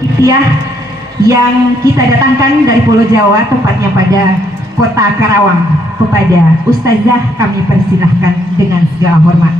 Panitia yang kita datangkan dari Pulau Jawa, tepatnya pada Kota Karawang. Kepada Ustazah kami persilahkan dengan segala hormat.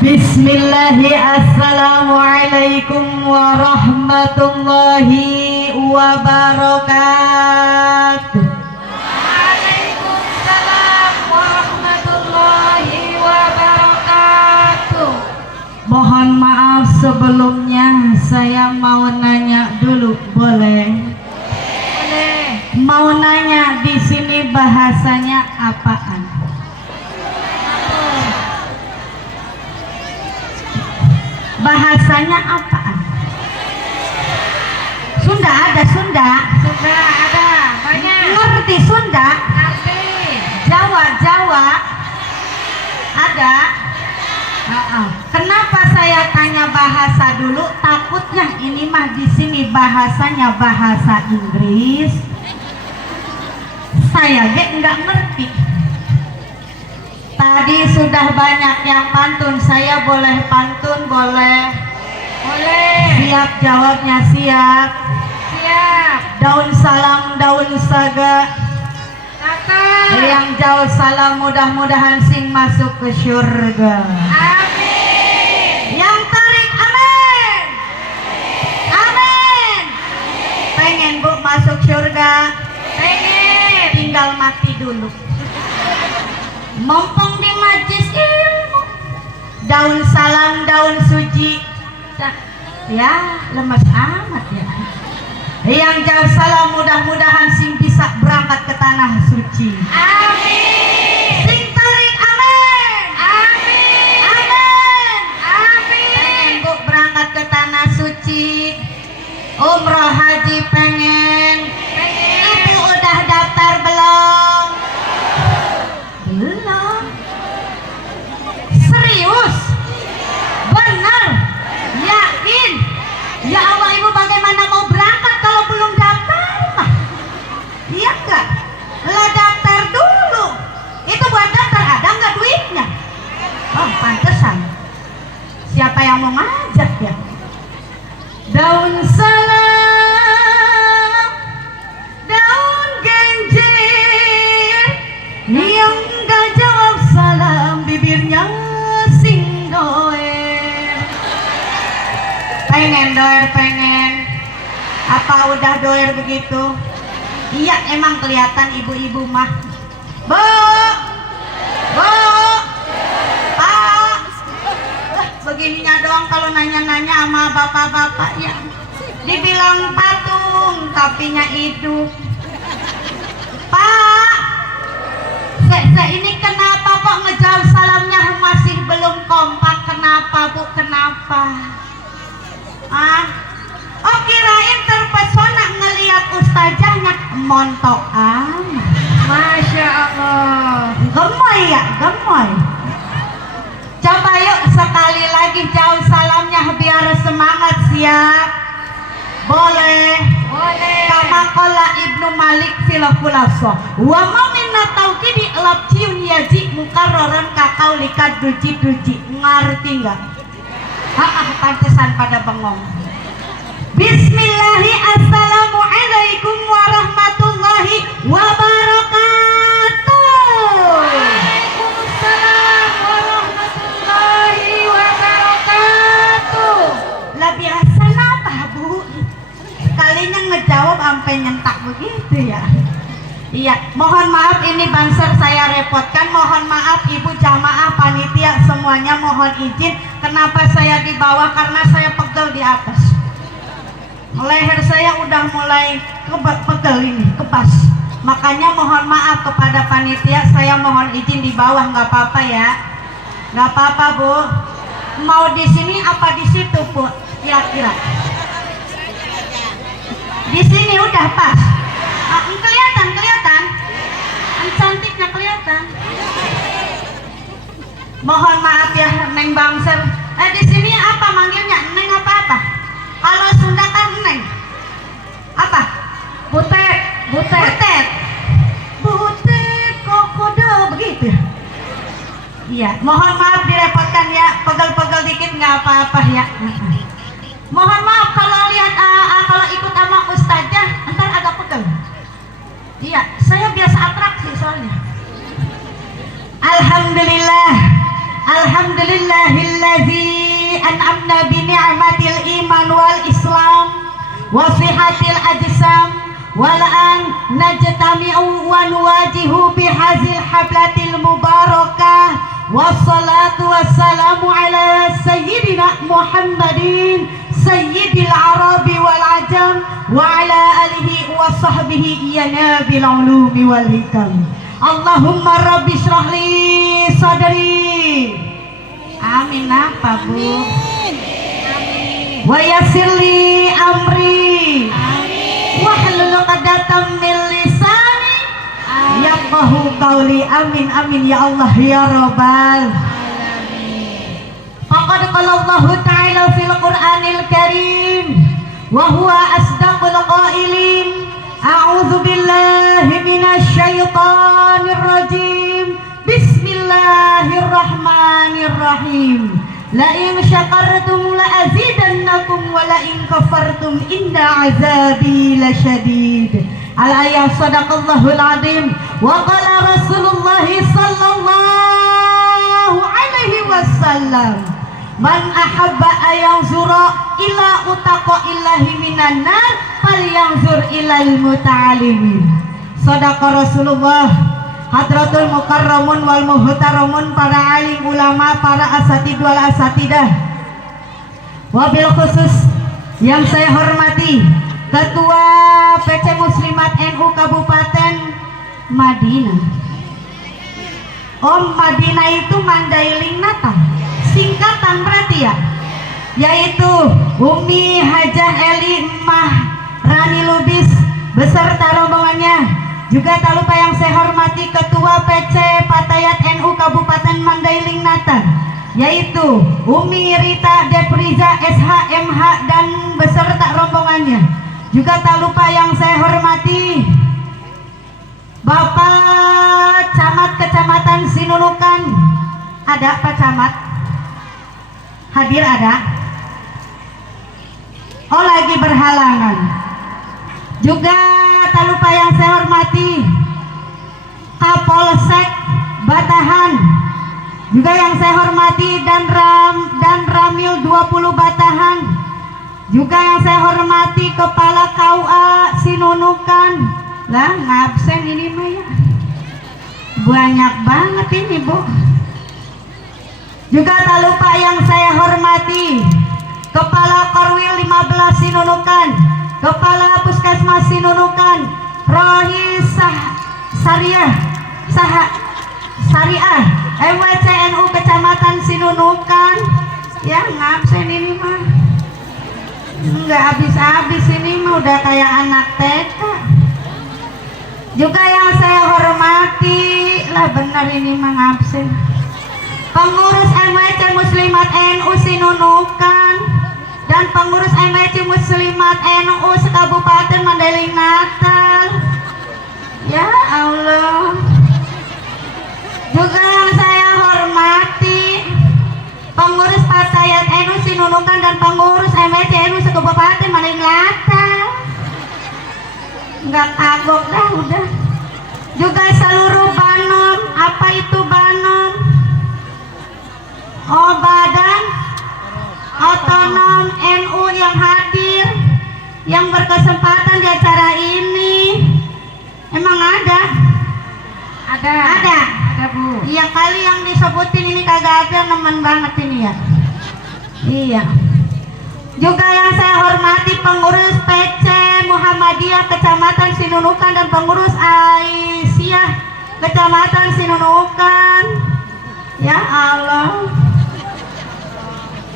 Bismillahi, assalamualaikum warahmatullahi wabarakatuh. Waalaikumsalam warahmatullahi wabarakatuh. Mohon maaf sebelumnya, saya mau nanya dulu, boleh? Boleh. Mau nanya, di sini bahasanya apaan? Bahasanya apaan? Sunda ada Sunda? Sunda ada, banyak. Ngerti Sunda? Ngerti. Jawa ada? Kenapa saya tanya bahasa dulu? Takutnya ini mah di sini bahasanya bahasa Inggris. Saya nggak ngerti. Tadi sudah banyak yang pantun, saya boleh pantun, boleh? Boleh. Siap jawabnya, siap? Siap. Daun salam, daun saga. Yang jauh salam, mudah-mudahan sing masuk ke surga. Amin. Yang tarik, amin. Amin. Pengen Bu masuk surga? Pengen. Tinggal mati dulu. Mumpung di majlis ilmu, daun salam, daun suci. Ya, lemes amat ya. Yang jauh salam, mudah-mudahan sing bisa berangkat ke tanah suci. Amin. Sing tarik, amin. Amin. Amin. Amin. Pengen Bu berangkat ke tanah suci, umroh haji pengen. Ibu udah daftar belum? Belum. Serius? Benar? Yakin? Ya Allah, Ibu bagaimana mau berangkat kalau belum daftar? Iya enggak? Lah daftar dulu. Itu buat daftar, ada enggak duitnya? Oh, pantesan. Siapa yang mau ngajak ya? Daun salam, daun genjer, yang gak jawab salam bibirnya sing doer. Pengen doer, pengen. Apa udah doer begitu? Iya, emang kelihatan ibu-ibu mah. Bu, Bu, Pak. Begininya doang kalau nanya-nanya sama bapak-bapak ya. Dibilang patung, tapi nya hidup. Pak, ini kenapa kok ngejawab salamnya masih belum kompak? Kenapa Bu? Kenapa? Oh kirain terpesona ngelihat ustazahnya montok Masya Allah. Gemoy ya, gemoy. Coba yuk sekali lagi jauh salamnya biar semangat, siap? Boleh. Kama qala Ibnu Malik fil Khulathah. Wa ma minna tauqidi labciun yaji mukarraran kakau likat duji. Ngerti enggak? Pantesan pada bengong. Bismillahi assalamualaikum warahmatullahi wabarakatuh. Waalaikumsalam warahmatullahi wabarakatuh. Lah biasa apa Bu? Sekalinya ngejawab sampai nyentak begitu ya. Iya, mohon maaf ini banser saya repotkan. Mohon maaf ibu jamaah panitia semuanya, mohon izin. Kenapa saya di bawah? Karena saya pegel di atas. Leher saya udah mulai pegel ini, kebas. Makanya mohon maaf kepada panitia, saya mohon izin di bawah, nggak apa-apa ya. Nggak apa-apa Bu. Mau di sini apa di situ Bu? Kira-kira. Di sini udah pas. Kelihatan. Cantiknya kelihatan. Mohon maaf ya Neng Bangser. Di sini apa manggilnya? Neng apa? Kalau Sunda kan Neng. Apa? Butet. Butet kok kode begitu. Iya, mohon maaf direpotkan ya. Pegel-pegel dikit nggak apa-apa ya. Mohon maaf kalau lihat kalau ikut sama ustazah ntar agak pegel. Iya, saya biasa atraksi soalnya. Alhamdulillahilladzi an'amna bi ni'matil iman wal islam wa sihatil ajsam wal an najtami'u wa nuwajihu bi hazil hablatil mubarakah wassalatu wassalamu ala sayyidina Muhammadin sayyidil arabi wal ajam wa ala alihi wa sahbihi ya nabil ulumi wal hikam. Allahumma rabbi shrah li sadri. Amin apa Bu? Amin. Wa yassir li amri. Amin. Wahlul 'uqdatam min lisani yafqahu qawli. Amin ya Allah ya rabbal alamin. Faqad qala Allah ta'ala fil Qur'anil Karim wa huwa asdaqul qailin. A'udzu billahi minasy syaithanir rajim. Bismillahirrahmanirrahim. La in syakartum la azidannakum wa la in kafartum inna azabi lasyadid. Al-ayat sadaqallahul azim wa qala Rasulullah sallallahu alaihi wasallam man ahabba ayanzura ila utaqa illahi minan nar falyanzur ilal muta'alimin. Sadaqa Rasulullah. Hadratul mukarramun wal muhtaramun, para alim ulama, para asatid wal asatidah. Wabil khusus yang saya hormati Ketua PC Muslimat NU Kabupaten Madinah. Madinah itu Mandailing Natal, singkatan berarti ya, yaitu Umi Hajah Eli Mah Rani Lubis beserta rombongannya. Juga tak lupa yang saya hormati Ketua PC Patayat NU Kabupaten Mandailing Natal, yaitu Umi Rita Depriza SHMH dan beserta rombongannya. Juga tak lupa yang saya hormati Bapak Camat Kecamatan Sinunukan. Ada Pak Camat? Hadir ada? Oh lagi berhalangan. Juga tak lupa yang saya hormati Kapolsek Batahan. Juga yang saya hormati dan Ramil 20 Batahan. Juga yang saya hormati Kepala KUA Sinunukan. Lah ngabsen ini mah ya. Banyak banget ini Bu. Juga tak lupa yang saya hormati Kepala Korwil 15 Sinunukan, Kepala Puskesmas Sinunukan, Rohi Syariah MWCNU Kecamatan Sinunukan. Ya ngabsen ini mah nggak habis-habis, ini mah udah kayak anak TK. Juga yang saya hormati, lah benar ini mah ngabsen, pengurus MWC Muslimat NU Sinunukan dan pengurus MWC Muslimat NU Sekabupaten Mandailing Natal. Ya Allah. Juga yang saya hormati, pengurus Pasayat NU Sinunukan dan pengurus MWC NU Sekabupaten Mandailing Natal. Nggak kagok dah udah. Juga seluruh Banom, apa itu Banom? Oh, Badan Otonom NU yang hadir, yang berkesempatan di acara ini. Emang ada? Ada Bu. Iya kali yang disebutin ini kagak ada, nemen banget ini ya. Iya. Juga yang saya hormati pengurus PC Muhammadiyah Kecamatan Sinunukan dan pengurus Aisyah Kecamatan Sinunukan. Ya Allah.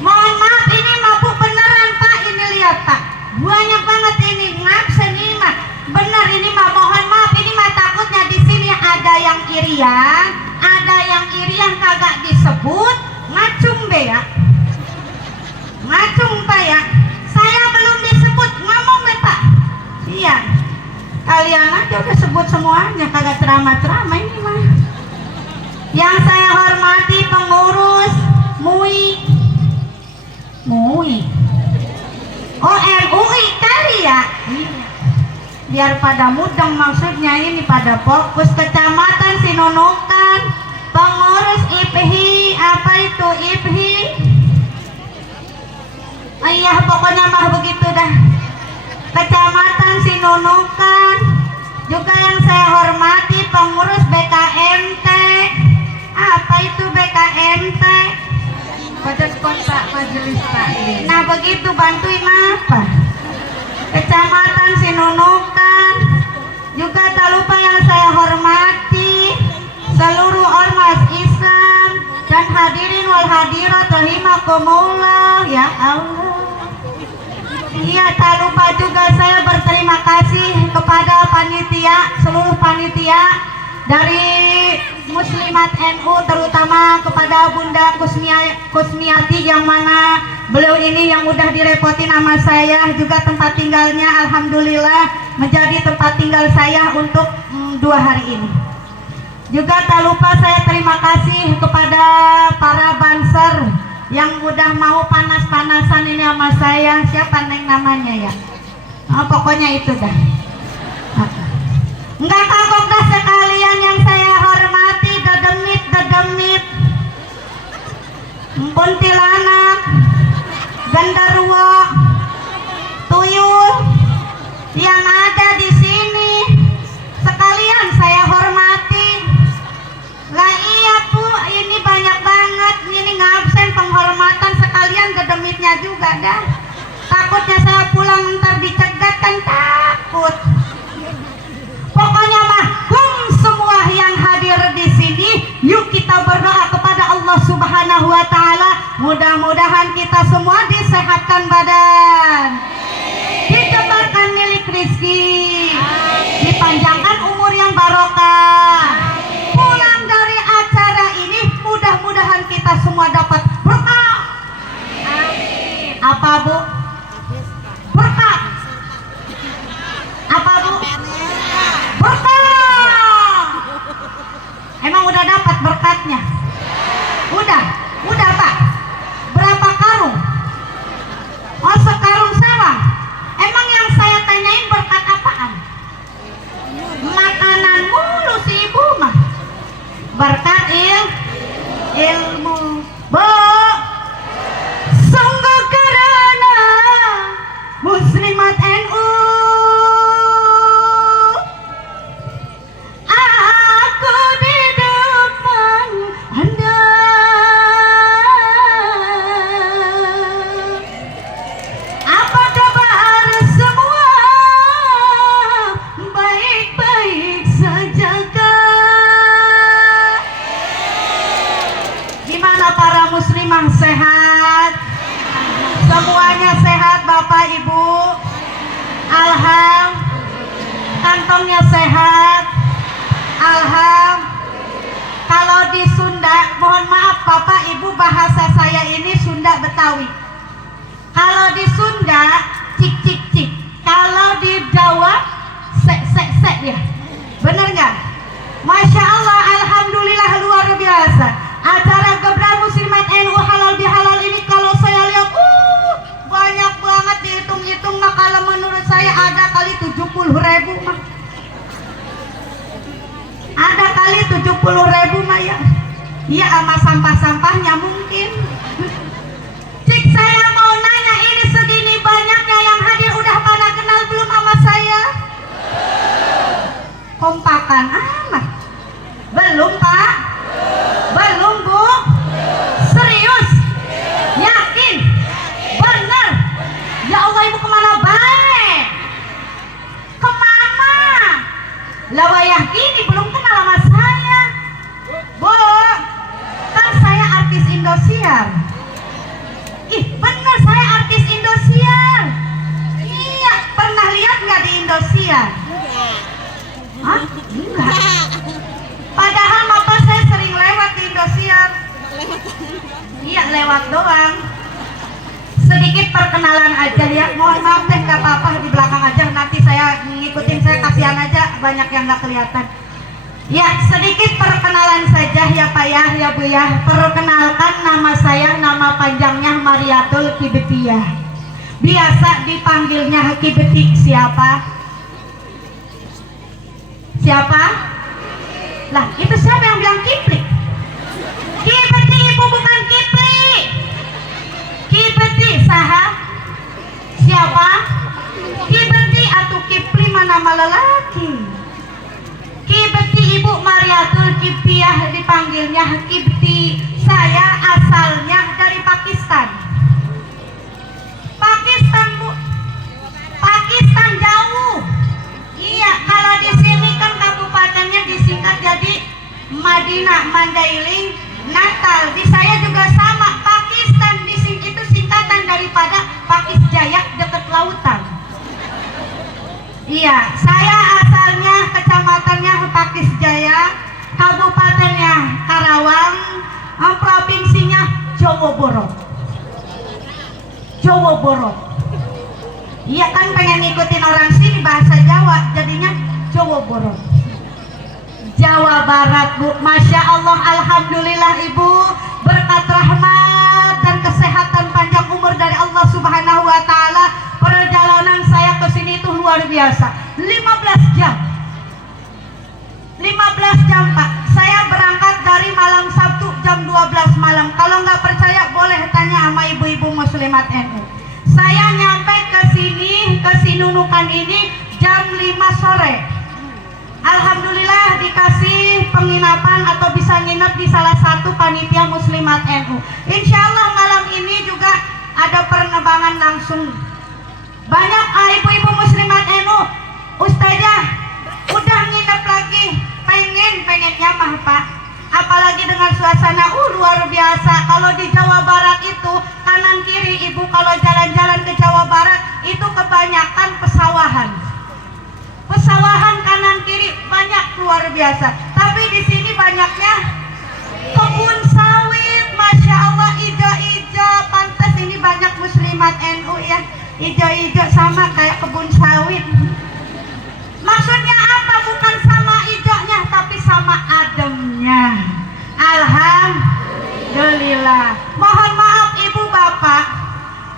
Mohon maaf ini mampu beneran Pak, ini lihat Pak. Banyak banget ini ngabsen ini mah. Bener ini mah, mohon maaf ini mah takutnya di sini ada yang irian, ada yang irian kagak disebut, ngacung be ya. Ngacung Pak ya. Saya belum disebut, ngomong be Pak. Iya. Kalian aja udah sebut semuanya, kagak ceramah-ceramah ini mah. Yang saya hormati pengurus MUI. Oh MUI kali ya. Biar pada mudeng maksudnya ini, pada fokus. Kecamatan Sinunukan, pengurus IPHI, apa itu IPHI? Iya pokoknya mah begitu dah. Kecamatan Sinunukan. Juga yang saya hormati pengurus BKMT. Apa itu BKMT? Badan Kontak Majelis Taklim. Nah begitu, bantuin apa? Kecamatan Sinunukan. Juga tak lupa yang saya hormati seluruh ormas Islam dan hadirin wal hadirat rahimakumullah. Ya Allah. Iya, tak lupa juga saya berterima kasih kepada panitia, seluruh panitia dari Muslimat NU, terutama kepada Bunda Kusmiati yang mana beliau ini yang udah direpotin sama saya. Juga tempat tinggalnya alhamdulillah menjadi tempat tinggal saya untuk 2 hari ini. Juga tak lupa saya terima kasih kepada para banser yang udah mau panas-panasan ini sama saya. Siapa neng namanya ya? Oh, pokoknya itu dah. Enggak kagok dah sekalian yang saya hormati, dedemit kuntilanak, genderuwo, tuyul yang ada di sini sekalian saya hormati. Lah iya Bu, ini banyak banget, ini ngabsen penghormatan sekalian dedemitnya juga dah. Takutnya saya pulang ntar dicegat kan, takut. Pokoknya mah semua yang hadir di sini, yuk kita berdoa kepada Allah Subhanahu wa taala, mudah-mudahan kita semua disehatkan badan, ditebarkan milik rezeki, dipanjangkan umur yang barokah. Pulang dari acara ini mudah-mudahan kita semua dapat berkah. Apa Bu? Berkah. Apa Bu? Berkah. Emang udah dapat berkatnya? Udah Pak. Berapa karung? Oh, sekarung sawang. Emang yang saya tanyain berkat apaan? Makanan mulu si ibu mah. Berkat ilmu. Bu, sungguh karena mohon maaf Bapak Ibu, bahasa saya ini Sunda Betawi. Kalau di Sunda cik cik cik, kalau di Jawa sek sek sek ya. Bener nggak? Masya Allah, alhamdulillah luar biasa. Acara Gebrak Muslimat NU Halal Bihalal ini kalau saya lihat banyak banget, dihitung-hitung mah kalau menurut saya ada kali 70.000 mah. Ada kali 70.000 mah ya. Iya, sama sampah-sampahnya mungkin. Cik, saya mau nanya, ini segini banyaknya yang hadir udah pada kenal belum sama saya? Kompakan amat. Belum Pak? Belum Bu? Serius? Yakin? Bener? Ya Allah, Ibu kemana baik? Kemana? Lawayah gini belum kenal sama saya. Bu, kan saya artis Indosiar. Ih, bener saya artis Indosiar. Iya, pernah lihat nggak di Indosiar? Hah? Enggak. Padahal bapak saya sering lewat di Indosiar. Iya, lewat doang. Sedikit perkenalan aja ya. Mohon maaf deh, nggak apa-apa di belakang aja. Nanti saya ngikutin, saya kasihan aja banyak yang nggak kelihatan. Ya, sedikit perkenalan saja ya Pak ya Bu ya. Perkenalkan, nama saya, nama panjangnya Mariatul Kibetiyah. Biasa dipanggilnya Kibeti. Siapa? Siapa? Lah, itu siapa yang bilang Kipli? Kibeti, Ibu, bukan Kipli. Kibeti, saha? Siapa? Kibeti atau Kipli mah nama lelaki. Kibeti, Ibu Mariatul Kibtiyah, dipanggilnya Kibti. Saya asalnya dari Pakistan. Pakistan Bu, Pakistan jauh. Iya, kalau di sini kan kabupatennya disingkat jadi Madinah, Mandailing, Natal. Di saya juga sama, Pakistan di sini itu singkatan daripada Pakis Jaya, dekat lautan. Iya, saya asalnya kecamatannya Pakis Jaya, kabupatennya Karawang, provinsinya Jawa Barat. Jawa Barat. Iya kan pengen ngikutin orang sini bahasa Jawa, jadinya Jawa Barat. Jawa Barat Bu, Masya Allah, alhamdulillah Ibu, berkat rahmat dan kesehatan panjang umur dari Allah Subhanahu wa Ta'ala, perjalanan saya ke sini itu luar biasa. 15 jam. 15 jam Pak. Saya berangkat dari malam Sabtu jam 12 malam. Kalau nggak percaya boleh tanya sama ibu-ibu muslimat NU. Saya nyampe ke sini, ke Sinunukan ini jam 5 sore. Alhamdulillah dikasih penginapan atau bisa nginep di salah satu panitia muslimat NU. Insya Allah malam ini juga ada penerbangan langsung. Banyak ibu-ibu muslimat NU, Ustazah udah nginep lagi, pengennya mah Pak. Apalagi dengan suasana luar biasa. Kalau di Jawa Barat itu kanan kiri Ibu, kalau jalan-jalan ke Jawa Barat itu kebanyakan pesawahan. Pesawahan kanan kiri banyak luar biasa. Tapi di sini banyaknya kebun sawit, Masya Allah, ijo-ijo. Pantas ini banyak muslimat NU ya, ijo-ijo sama kayak kebun sawit. Maksudnya apa? Bukan sama ijonya, tapi sama ademnya. Alhamdulillah. Mohon maaf Ibu Bapak,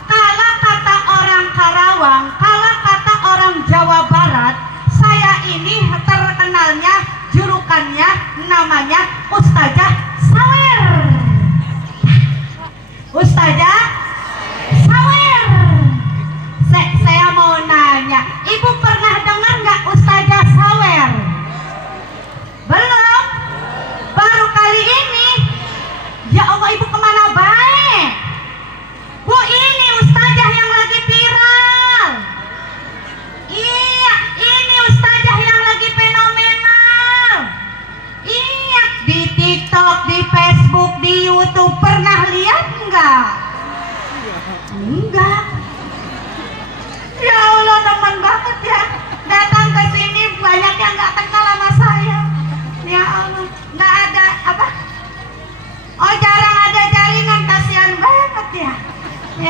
kalau kata orang Karawang, kalau kata orang Jawa Barat, saya ini terkenalnya, julukannya namanya Ustazah Sawer. Ustazah Sawer. Saya mau nanya, Ibu pernah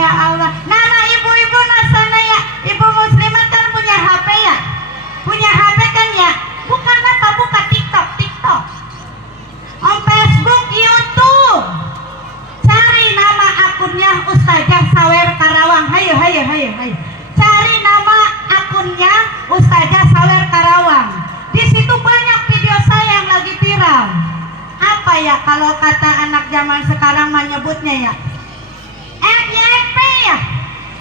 ya Allah. Nana ibu-ibu nasana ya, ibu muslimat kan punya HP ya, punya HP kan ya. Bukan apa, buka TikTok, Facebook, YouTube. Cari nama akunnya Ustazah Sawer Karawang. Hayo. Cari nama akunnya Ustazah Sawer Karawang. Di situ banyak video saya yang lagi viral. Apa ya kalau kata anak zaman sekarang menyebutnya ya? FYP ya?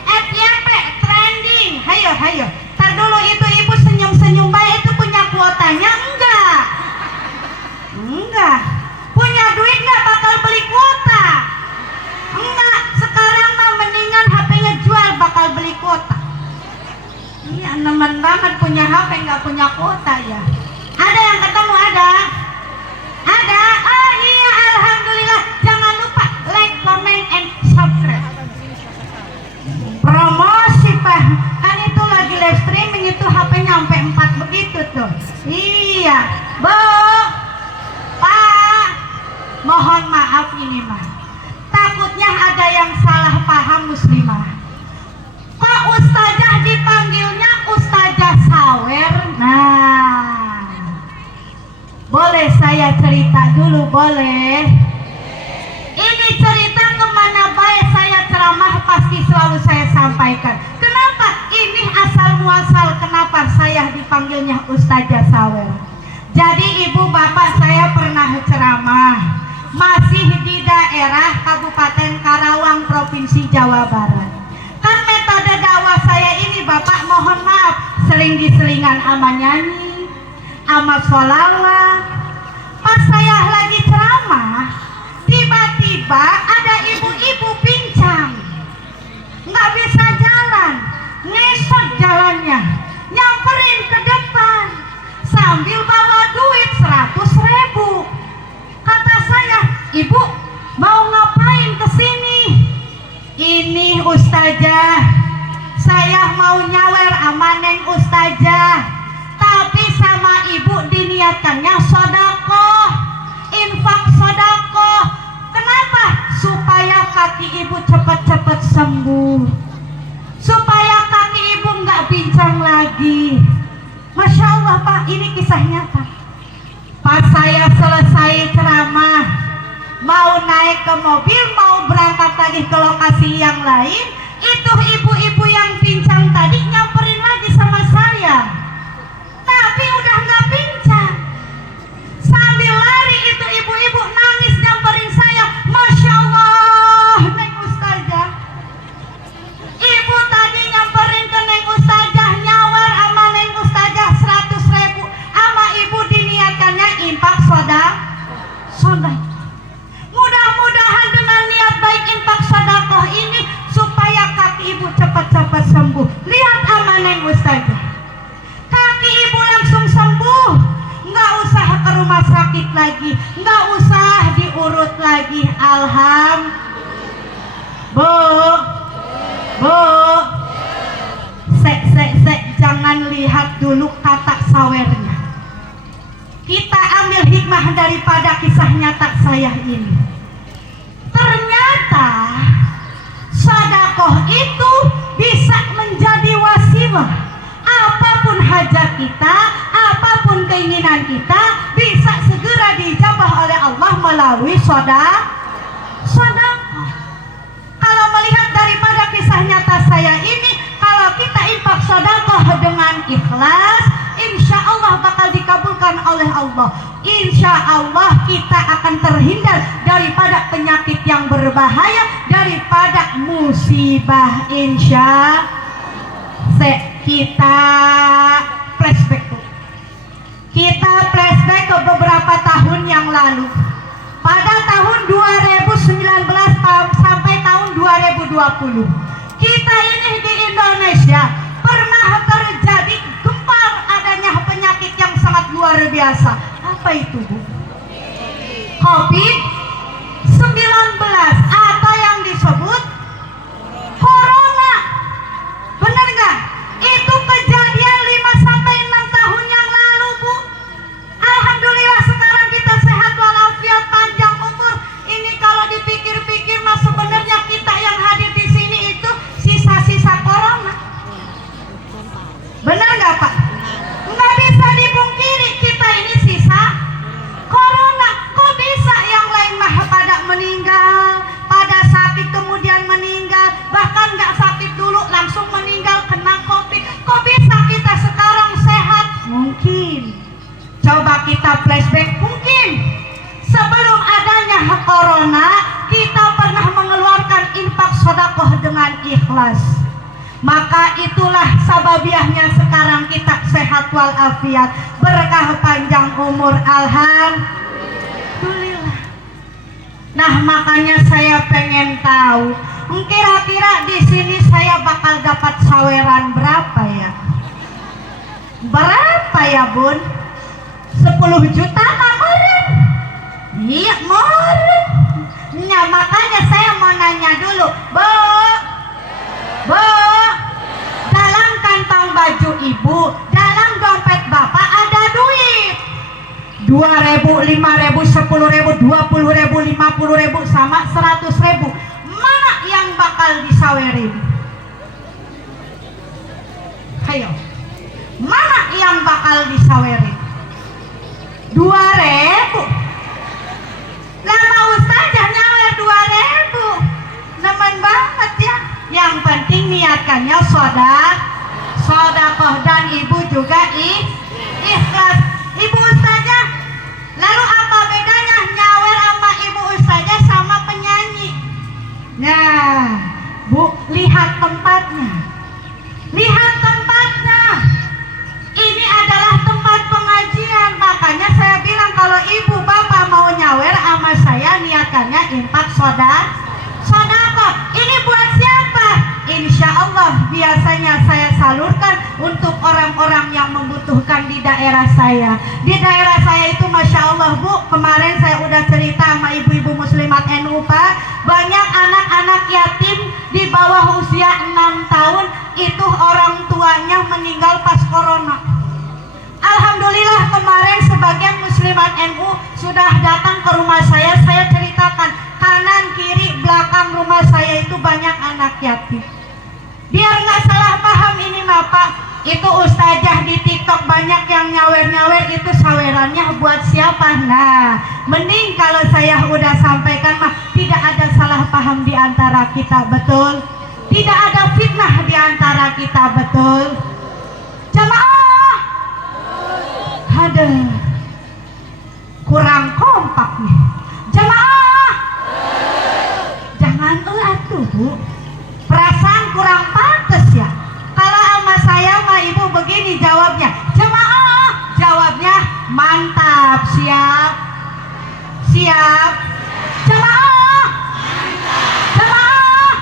FYP trending. Hayo. Tar dulu itu ibu senyum-senyum baik itu punya kuotanya enggak? Enggak. Punya duit enggak bakal beli kuota? Enggak. Sekarang mah mendingan HP-nya jual bakal beli kuota. Iya, nemen banget punya HP enggak punya kuota ya. Ada yang ketemu ada? Ada. Oh iya, alhamdulillah. Jangan lupa like, comment, and subscribe. Promosi Pak. Kan itu lagi live streaming itu HP-nya sampai 4 begitu tuh. Iya. Bu, Pak, mohon maaf ini mah. Takutnya ada yang salah paham muslimah. Kok ustazah dipanggilnya Ustazah Sawer? Nah, boleh saya cerita dulu, boleh? Ini cerita kemana baik saya ceramah pasti selalu saya sampaikan. Kenapa? Ini asal muasal kenapa saya dipanggilnya Ustazah Sawer. Jadi ibu bapak saya pernah ceramah masih di daerah Kabupaten Karawang, Provinsi Jawa Barat. Kan metode dakwah saya ini bapak mohon maaf sering diselingan ama nyanyi, ama sholawat. Pas saya lagi ceramah, tiba-tiba ada ibu-ibu pincang, nggak bisa jalan, ngesot jalannya, nyamperin ke depan sambil bawa duit 100.000. Kata saya, ibu mau ngapain kesini? Ini ustazah, saya mau nyawer amaneng ustazah, tapi sama ibu diniatkannya sodakoh, infak sodakoh. Kenapa? Supaya kaki ibu cepat-cepat sembuh, supaya kaki ibu nggak bincang lagi. Masya Allah Pak, ini kisah nyata. Pas saya selesai ceramah, mau naik ke mobil, mau berangkat lagi ke lokasi yang lain, itu ibu-ibu yang pincang tadi nyamperin lagi sama saya. Tapi udah nggak pincang. Sambil lari itu ibu-ibu nangis nyamperin saya. Masya Allah, Neng Ustazah. Ibu tadi nyamperin ke Neng Ustazah, nyawer sama Neng Ustazah 100.000. Ama ibu diniatkannya infak sodakoh. Mudah-mudahan dengan niat baik infak sodakoh ini supaya kaki ibu cepat-cepat sembuh. Lihat ama Neng Ustazah, kaki ibu langsung sembuh, nggak usah ke rumah sakit lagi, nggak usah diurut lagi. Alhamdulillah. Bu, jangan lihat dulu kata sawernya. Kita ambil hikmah daripada kisah nyata saya ini. Ternyata sedekah itu bisa menjadi wasilah. Apapun hajat kita, apapun keinginan kita, bisa segera dijabah oleh Allah melalui sedekah. Kalau melihat daripada kisah nyata saya ini, kalau kita infak sedekah dengan ikhlas, insya Allah bakal dikabulkan oleh Allah. Insya Allah kita akan terhindar daripada penyakit yang berbahaya, daripada musibah. Insya Allah. Kita flashback ke beberapa tahun yang lalu. Pada tahun 2019 sampai tahun 2020, kita ini di Indonesia pernah terjadi gempar adanya penyakit yang sangat luar biasa. Apa itu, Bu? COVID-19 atau yang disebut Corona. Benar nggak? Itu kejadian 5-6 tahun yang lalu, Bu. Alhamdulillah sekarang kita sehat walafiat, panjang umur. Ini kalau dipikir-pikir mas sebenarnya kita yang hadir di sini itu kita flashback, mungkin sebelum adanya corona kita pernah mengeluarkan infak sedekah dengan ikhlas. Maka itulah sababiahnya sekarang kita sehat walafiat, berkah panjang umur, alhamdulillah. Nah, makanya saya pengen tahu, kira-kira di sini saya bakal dapat saweran berapa ya? Berapa ya, Bun? 10 juta kemarin? Iya, meren. Nah, makanya saya mau nanya dulu, Bu, dalam kantong baju ibu, dalam dompet bapak ada duit 2.000, 5.000, 10.000, 20.000, 50.000 sama 100.000. Mana yang bakal disawerin? Ayo, mana yang bakal disawerin? 2.000. Lama ustazah nyawer 2.000. Nemen banget ya. Yang penting niatkannya sodakoh dan ibu juga ikhlas. Ibu ustazah, lalu apa bedanya nyawer sama ibu ustazah sama penyanyi? Nah, Bu, lihat tempatnya. Lihat tempatnya. Ini adalah tempat pengajian. Makanya saya bilang kalau ibu bapak mau nyawer sama saya, niatkannya infak sodakoh. Ini buat siapa? Insya Allah biasanya saya salurkan untuk orang-orang yang membutuhkan di daerah saya. Di daerah saya itu Masya Allah, Bu, kemarin saya udah cerita sama ibu-ibu muslimat NU, Pak, banyak anak-anak yatim di bawah usia 6 tahun itu orang tuanya meninggal pas corona. Alhamdulillah kemarin sebagian muslimat NU sudah datang ke rumah saya ceritakan kanan kiri belakang rumah saya itu banyak anak yatim. Biar nggak salah paham ini mah Pak, itu ustazah di TikTok banyak yang nyawer-nyawer, itu sawerannya buat siapa? Nah, mending kalau saya udah sampaikan mah tidak ada salah paham di antara kita, betul? Tidak ada fitnah di antara kita, betul? Jamaah, ada kurang kompak nih. Jamaah, jangan atuh Bu, perasaan kurang pantas ya. Kalau sama saya sama ibu begini jawabnya, jamaah, jawabnya mantap, siap, jamaah, jamaah,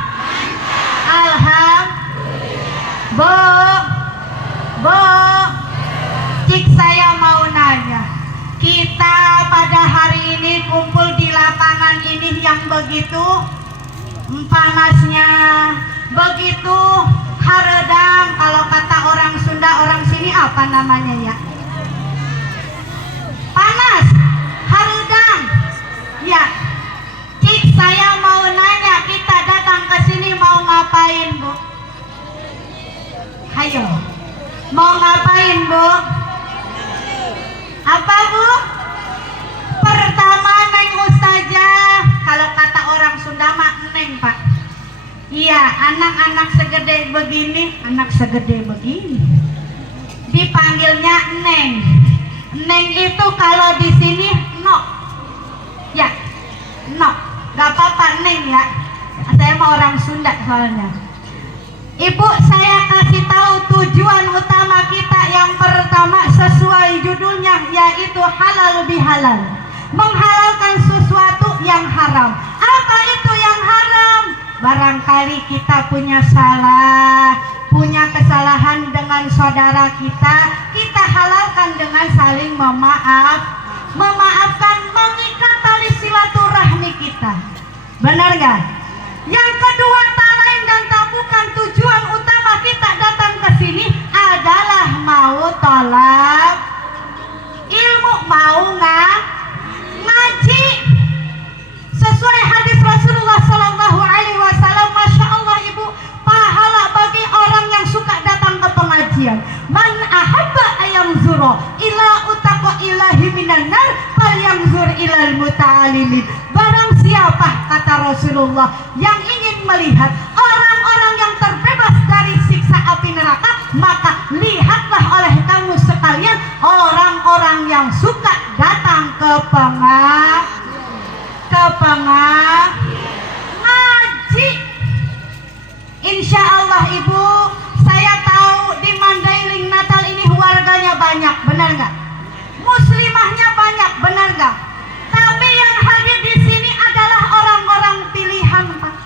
alhamdulillah. Bu, cik saya mau nanya, kita pada hari ini kumpul di lapangan ini yang begitu panasnya, begitu haredang, kalau kata orang Sunda, orang sini apa namanya ya? Panas, haredang. Ya, cik saya mau nanya, kita datang ke sini mau ngapain, Bu? Hayo, mau ngapain, Bu? Apa, Bu? Pertama neng ustazah, kalau kata orang Sunda mah neng Pak. Iya, anak-anak segede begini, anak segede begini dipanggilnya neng. Neng itu kalau di sini no, ya no, gak apa-apa neng ya. Saya mau orang Sunda soalnya. Ibu, saya kasih tahu tujuan utama kita yang pertama sesuai judulnya, yaitu halal bihalal, menghalalkan sesuatu yang haram. Apa itu yang haram? Barangkali kita punya salah, punya kesalahan dengan saudara kita, kita halalkan dengan saling memaafkan, mengikat tali silaturahmi kita. Benar nggak? Yang kedua, tak lain dan tak bukan, tujuan utama kita datang ke sini adalah mau tolak ilmu, mau ngaji. Sesuai hadis Rasulullah Sallallahu Alaihi Wasallam, Masya Allah Ibu, pahala bagi orang yang suka datang ke pengajian. Man ahabba ayam zuro ila utaqo ilahi minan nar fal yanzur ilal muta'alimin. Barang siapa, kata Rasulullah, yang ingin melihat orang-orang yang terbebas dari siksa api neraka, maka lihatlah oleh kamu sekalian orang orang-orang yang suka datang ke ngaji. Insya Allah Ibu, saya tahu di Mandailing Natal ini warganya banyak, benar nggak? Muslimahnya banyak, benar nggak? Tapi yang hadir di sini adalah orang-orang pilihan, Pak.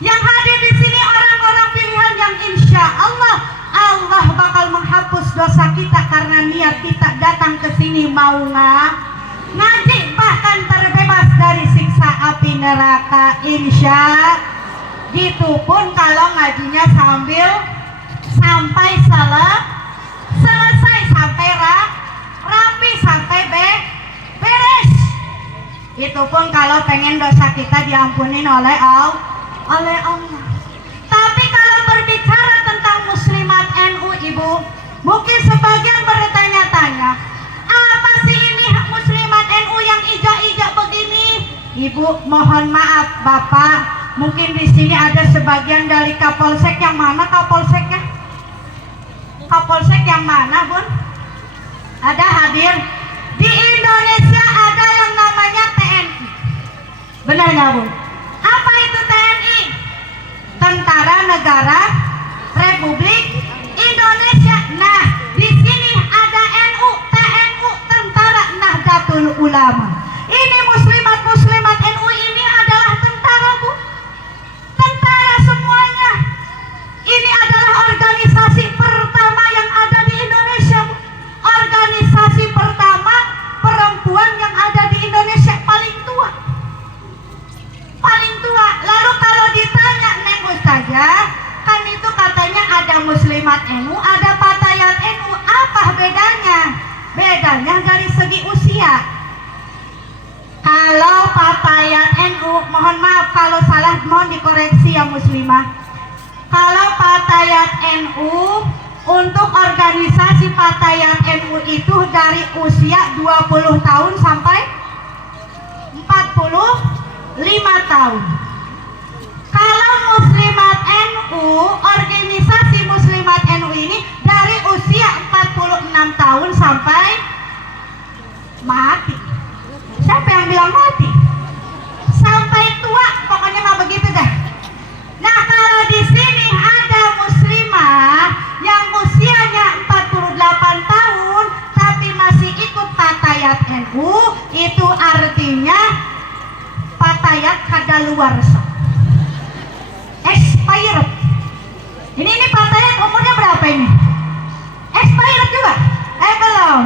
Yang hadir di sini orang-orang pilihan yang insya Allah Allah bakal menghapus dosa kita karena niat kita datang ke sini mau ngaji, bahkan terbebas dari siksa api neraka, insya. Gitu pun kalau ngajinya sampai selesai, sampai rapi, sampai beres. Itu pun kalau pengen dosa kita diampunin oleh Allah. Tapi kalau berbicara tentang muslimat NU Ibu, mungkin sebagian bertanya-tanya, apa sih ini muslimat NU yang ijo-ijo begini? Ibu mohon maaf Bapak, mungkin di sini ada sebagian dari Kapolsek. Yang mana Kapolseknya? Kapolsek yang mana Bun? Ada hadir? Di Indonesia ada yang namanya TNI. Benar nggak Bu? Apa itu TNI? Tentara Negara Republik Indonesia. Nah, di sini ada NU, TNU, Tentara Nahdlatul Ulama. Ini muslimat NU ini adalah tentara Bu. Tentara semuanya. Ini adalah organisasi pertama yang ada di Indonesia Bu. Organisasi pertama perempuan yang ada di Indonesia, paling tua. Lalu kalau ditanya Neng Ustazah, kan itu katanya ada muslimat NU, ada Patayat NU, apa bedanya? Bedanya dari segi usia. Kalau Patayat NU, mohon maaf kalau salah, mohon dikoreksi ya muslimah. Kalau Patayat NU, untuk organisasi Patayat NU itu dari usia 20 tahun sampai 45 tahun. Kalau muslimat NU, organisasi muslimat NU ini dari usia 46 tahun sampai mati. Siapa yang bilang mati? Sampai tua, pokoknya mah begitu deh. Nah, kalau di sini ada muslimah yang usianya 48 tahun tapi masih ikut Patayat NU, itu artinya Patayat kadaluarsa, expired. Ini Patayat umurnya berapa ini? Expired juga? Belum.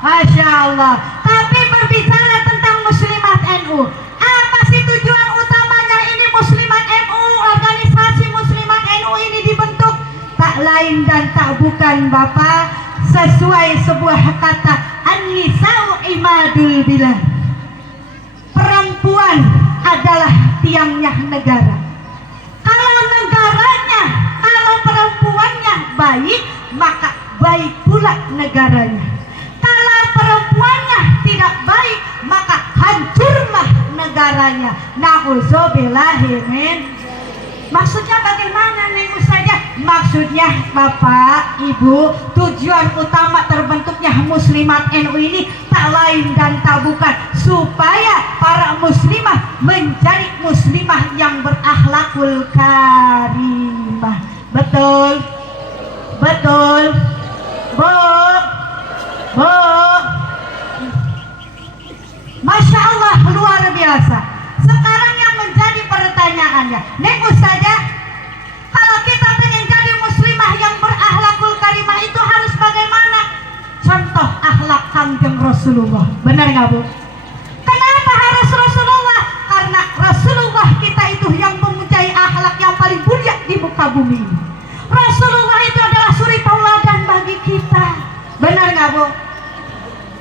Masya Allah. Tapi berbicara tentang muslimat NU, apa sih tujuan utamanya ini muslimat NU, organisasi muslimat NU ini dibentuk? Tak lain dan tak bukan Bapak, sesuai sebuah kata, an-nisa'u imadul bilad. Perempuan adalah tiangnya negara. Kalau negaranya, kalau perempuannya baik, maka baik pula negaranya. Kalau perempuannya tidak baik, maka hancurlah negaranya. Na'udzubillahi min. Maksudnya bagaimana Neng Ustazah? Maksudnya Bapak, Ibu, tujuan utama terbentuknya muslimat NU ini tak lain dan tak bukan supaya para muslimah menjadi muslimah yang berakhlakul karimah. Betul? Betul? Bu? Masya Allah, luar biasa. Sekarang yang menjadi pertanyaannya, Neng Ustazah, kalau kita pengen jadi muslimah yang berakhlakul karimah itu harus bagaimana? Contoh akhlak Kanjeng Rasulullah. Benar nggak Bu? Kenapa harus Rasulullah? Karena Rasulullah kita itu yang mempunyai akhlak yang paling mulia di muka bumi ini. Rasulullah itu adalah suri tauladan bagi kita. Benar nggak Bu?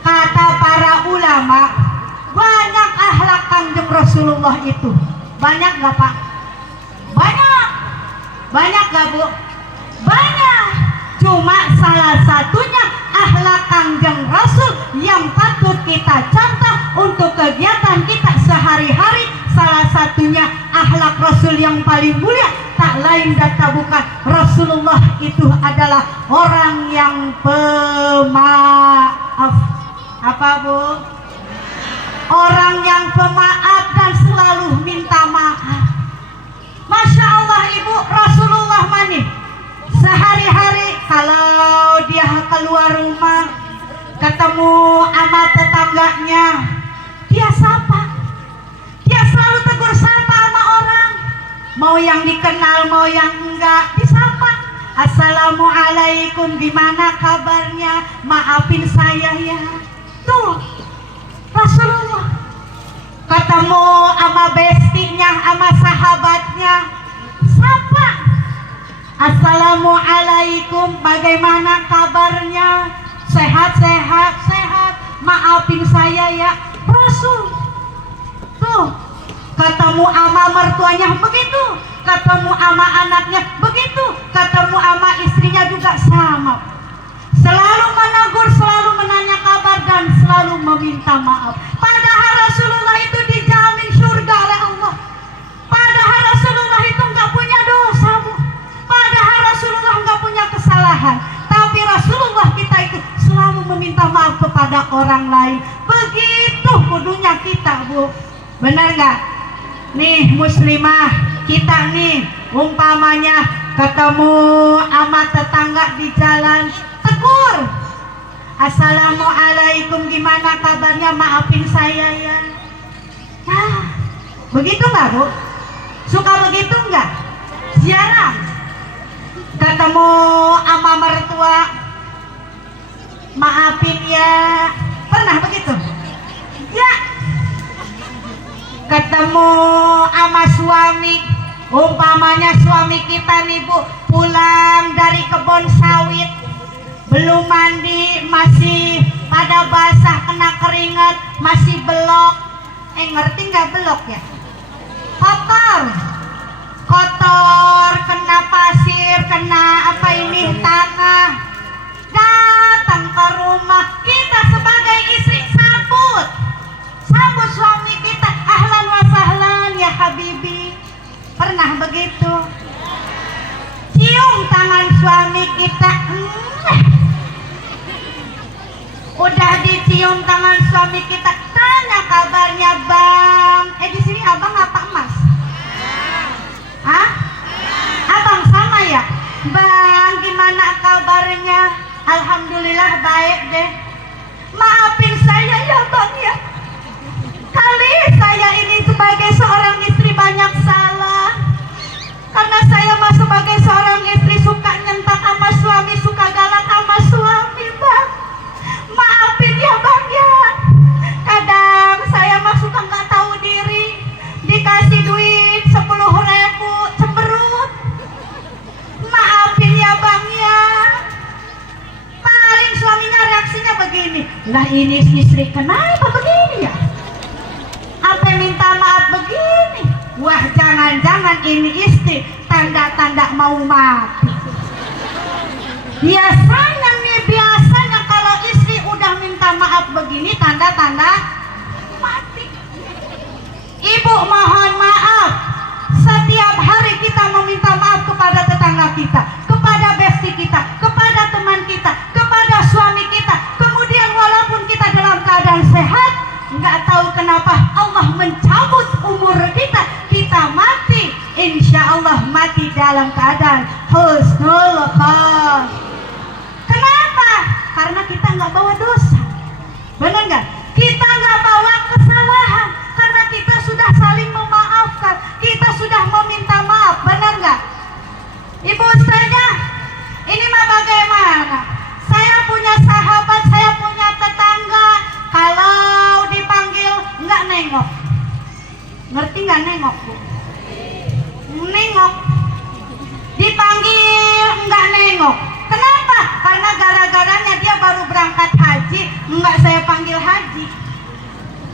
Kata para ulama, banyak akhlak Kanjeng Rasulullah itu. Banyak nggak Pak? Banyak nggak Bu? Banyak. Cuma salah satunya akhlak Kanjeng Rasul yang patut kita contoh untuk kegiatan kita sehari-hari. Salah satunya akhlak Rasul yang paling mulia, tak lain dan tak bukan Rasulullah itu adalah orang yang pemaaf. apa Bu? Orang yang pemaaf dan selalu minta maaf. Masya Allah Ibu, Rasulullah manih sehari-hari kalau dia keluar rumah ketemu sama tetangganya, dia sapa, dia selalu tegur sapa sama orang, mau yang dikenal mau yang enggak disapa. Assalamualaikum, gimana kabarnya, maafin saya ya. Tuh Rasulullah ketemu sama bestinya, sama sahabatnya, sapa, assalamualaikum, bagaimana kabarnya, sehat, maafin saya ya. Rasul tuh ketemu sama mertuanya begitu, ketemu sama anaknya begitu, ketemu sama istrinya juga sama, selalu menegur, selalu menanya kabar, dan selalu meminta maaf. Padahal Rasulullah itu dijamin surga oleh Allah. Padahal Rasulullah itu nggak punya dosa Bu. Padahal Rasulullah nggak punya kesalahan. Tapi Rasulullah kita itu selalu meminta maaf kepada orang lain. Begitu kudunya kita Bu. Benar nggak? Nih muslimah kita nih, umpamanya ketemu sama tetangga di jalan, tegur, assalamualaikum, gimana kabarnya, maafin saya ya. Nah, begitu nggak Bu? Suka begitu nggak? Jarang. Ketemu sama mertua, maafin ya, pernah begitu? Ya. Ketemu sama suami, umpamanya suami kita nih Bu, pulang dari kebun sawit, belum mandi, masih pada basah, kena keringat, masih belok. Ngerti nggak belok ya? Kotor, kena pasir, kena apa ini, tanah. Datang ke rumah, kita sebagai istri sambut suami kita, ahlan wa sahlan ya habibi. Pernah begitu? Cium tangan suami kita, udah dicium tangan suami kita, tanya kabarnya Bang. Di sini abang apa emas? Hah? Abang sama ya? Bang, gimana kabarnya? Alhamdulillah baik deh. Maafin saya ya Bang ya. Kali saya ini sebagai seorang istri banyak salah. Karena saya mah sebagai seorang istri suka nyentak sama suami, suka galak sama suami Bang. Maafin ya Bang ya. Kadang saya mah suka nggak tahu diri, dikasih duit 10.000 cemberut. Maafin ya Bang ya. Paling suaminya reaksinya begini, lah ini istri kenapa begini ya, sampai minta maaf begini. Wah, jangan-jangan ini istri tanda-tanda mau mati. Biasanya kalau istri udah minta maaf begini, tanda-tanda mati. Ibu mohon maaf, setiap hari kita meminta maaf kepada tetangga kita, kepada besti kita, kepada teman kita, kepada suami kita. Kemudian walaupun kita dalam keadaan sehat, nggak tahu kenapa Allah mencabut umur kita, kita mati, insya Allah mati dalam keadaan husnul khotimah. Kenapa? Karena kita nggak bawa dosa. Benar nggak? Kita nggak bawa kesalahan, karena kita sudah saling memaafkan, kita sudah meminta maaf. Benar nggak? Ibu saya, ini mah bagaimana? Saya punya sahabat, saya punya tetangga, kalau dipanggil nggak nengok. Ngerti nggak nengok Bu? Nengok. Dipanggil nggak nengok. Kenapa? Karena gara-garanya dia baru berangkat haji, nggak saya panggil haji.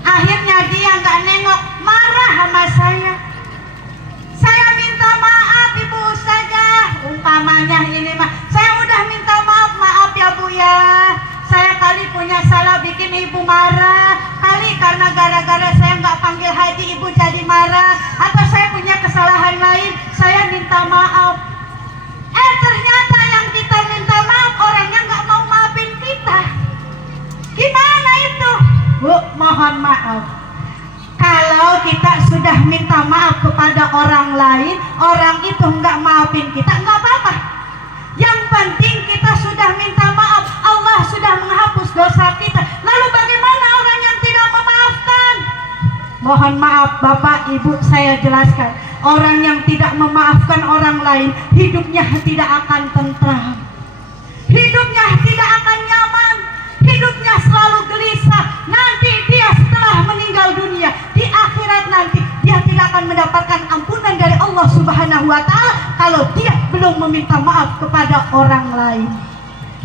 Akhirnya dia nggak nengok, marah sama saya. Saya minta maaf Ibu saja, umpamanya ini mah, saya udah minta maaf ya Bu ya. Saya kali punya salah bikin Ibu marah, kali karena gara-gara saya nggak panggil haji Ibu jadi marah, atau saya punya kesalahan lain, saya minta maaf. Ternyata yang kita minta maaf orangnya nggak mau maafin kita. Gimana itu? mohon maaf. Kalau kita sudah minta maaf kepada orang lain, orang itu nggak maafin kita, nggak apa-apa. Yang penting kita sudah minta maaf, Allah sudah menghapus dosa kita. Lalu bagaimana orang yang tidak memaafkan? Mohon maaf Bapak Ibu, saya jelaskan. Orang yang tidak memaafkan orang lain, hidupnya tidak akan tentram, hidupnya tidak akan nyaman, hidupnya selalu gelisah. Nanti dia setelah meninggal dunia, di akhirat nanti dia tidak akan mendapatkan ampunan dari Allah Subhanahu wa Ta'ala kalau dia belum meminta maaf kepada orang lain.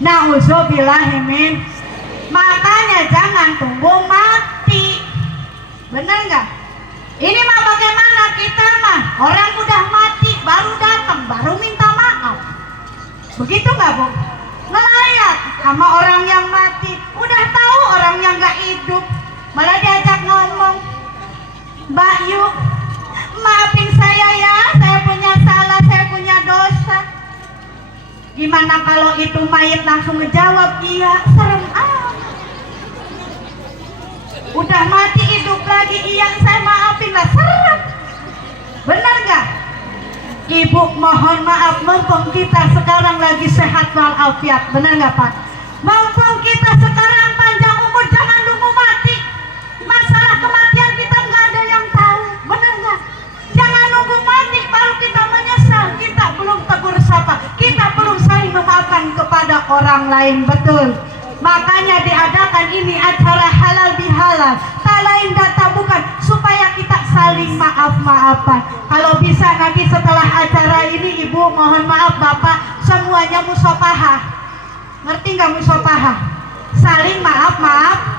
Nauzubillahimin. Makanya jangan tunggu mati. Benar nggak? Ini mah bagaimana kita mah? Orang udah mati baru datang, baru minta maaf. Begitu nggak Bu? Ngelayat sama orang yang mati, udah tahu orang yang nggak hidup, malah diajak ngomong, Mbak Yu, maafin saya ya, saya punya salah, saya punya dosa. Gimana kalau itu mayit langsung ngejawab, iya, serem amat. Udah mati hidup lagi, iya saya maafin lah, serem. Benar nggak? Ibu mohon maaf, mumpung kita sekarang lagi sehat walafiat, benar nggak Pak? Mumpung kita sekarang panjang umur, jangan nunggu mati. Masalah kematian kita nggak ada yang tahu, benar nggak? Jangan nunggu mati baru kita menyesal, kita belum tegur sapa, kita belum saling memaafkan kepada orang lain, betul? Makanya diadakan ini acara halal bihalal, tak lain dan tak bukan, supaya kita saling maaf-maafan. Kalau bisa nanti setelah acara ini Ibu mohon maaf Bapak, semuanya musafahah. Ngerti nggak musafahah? Saling maaf-maafan.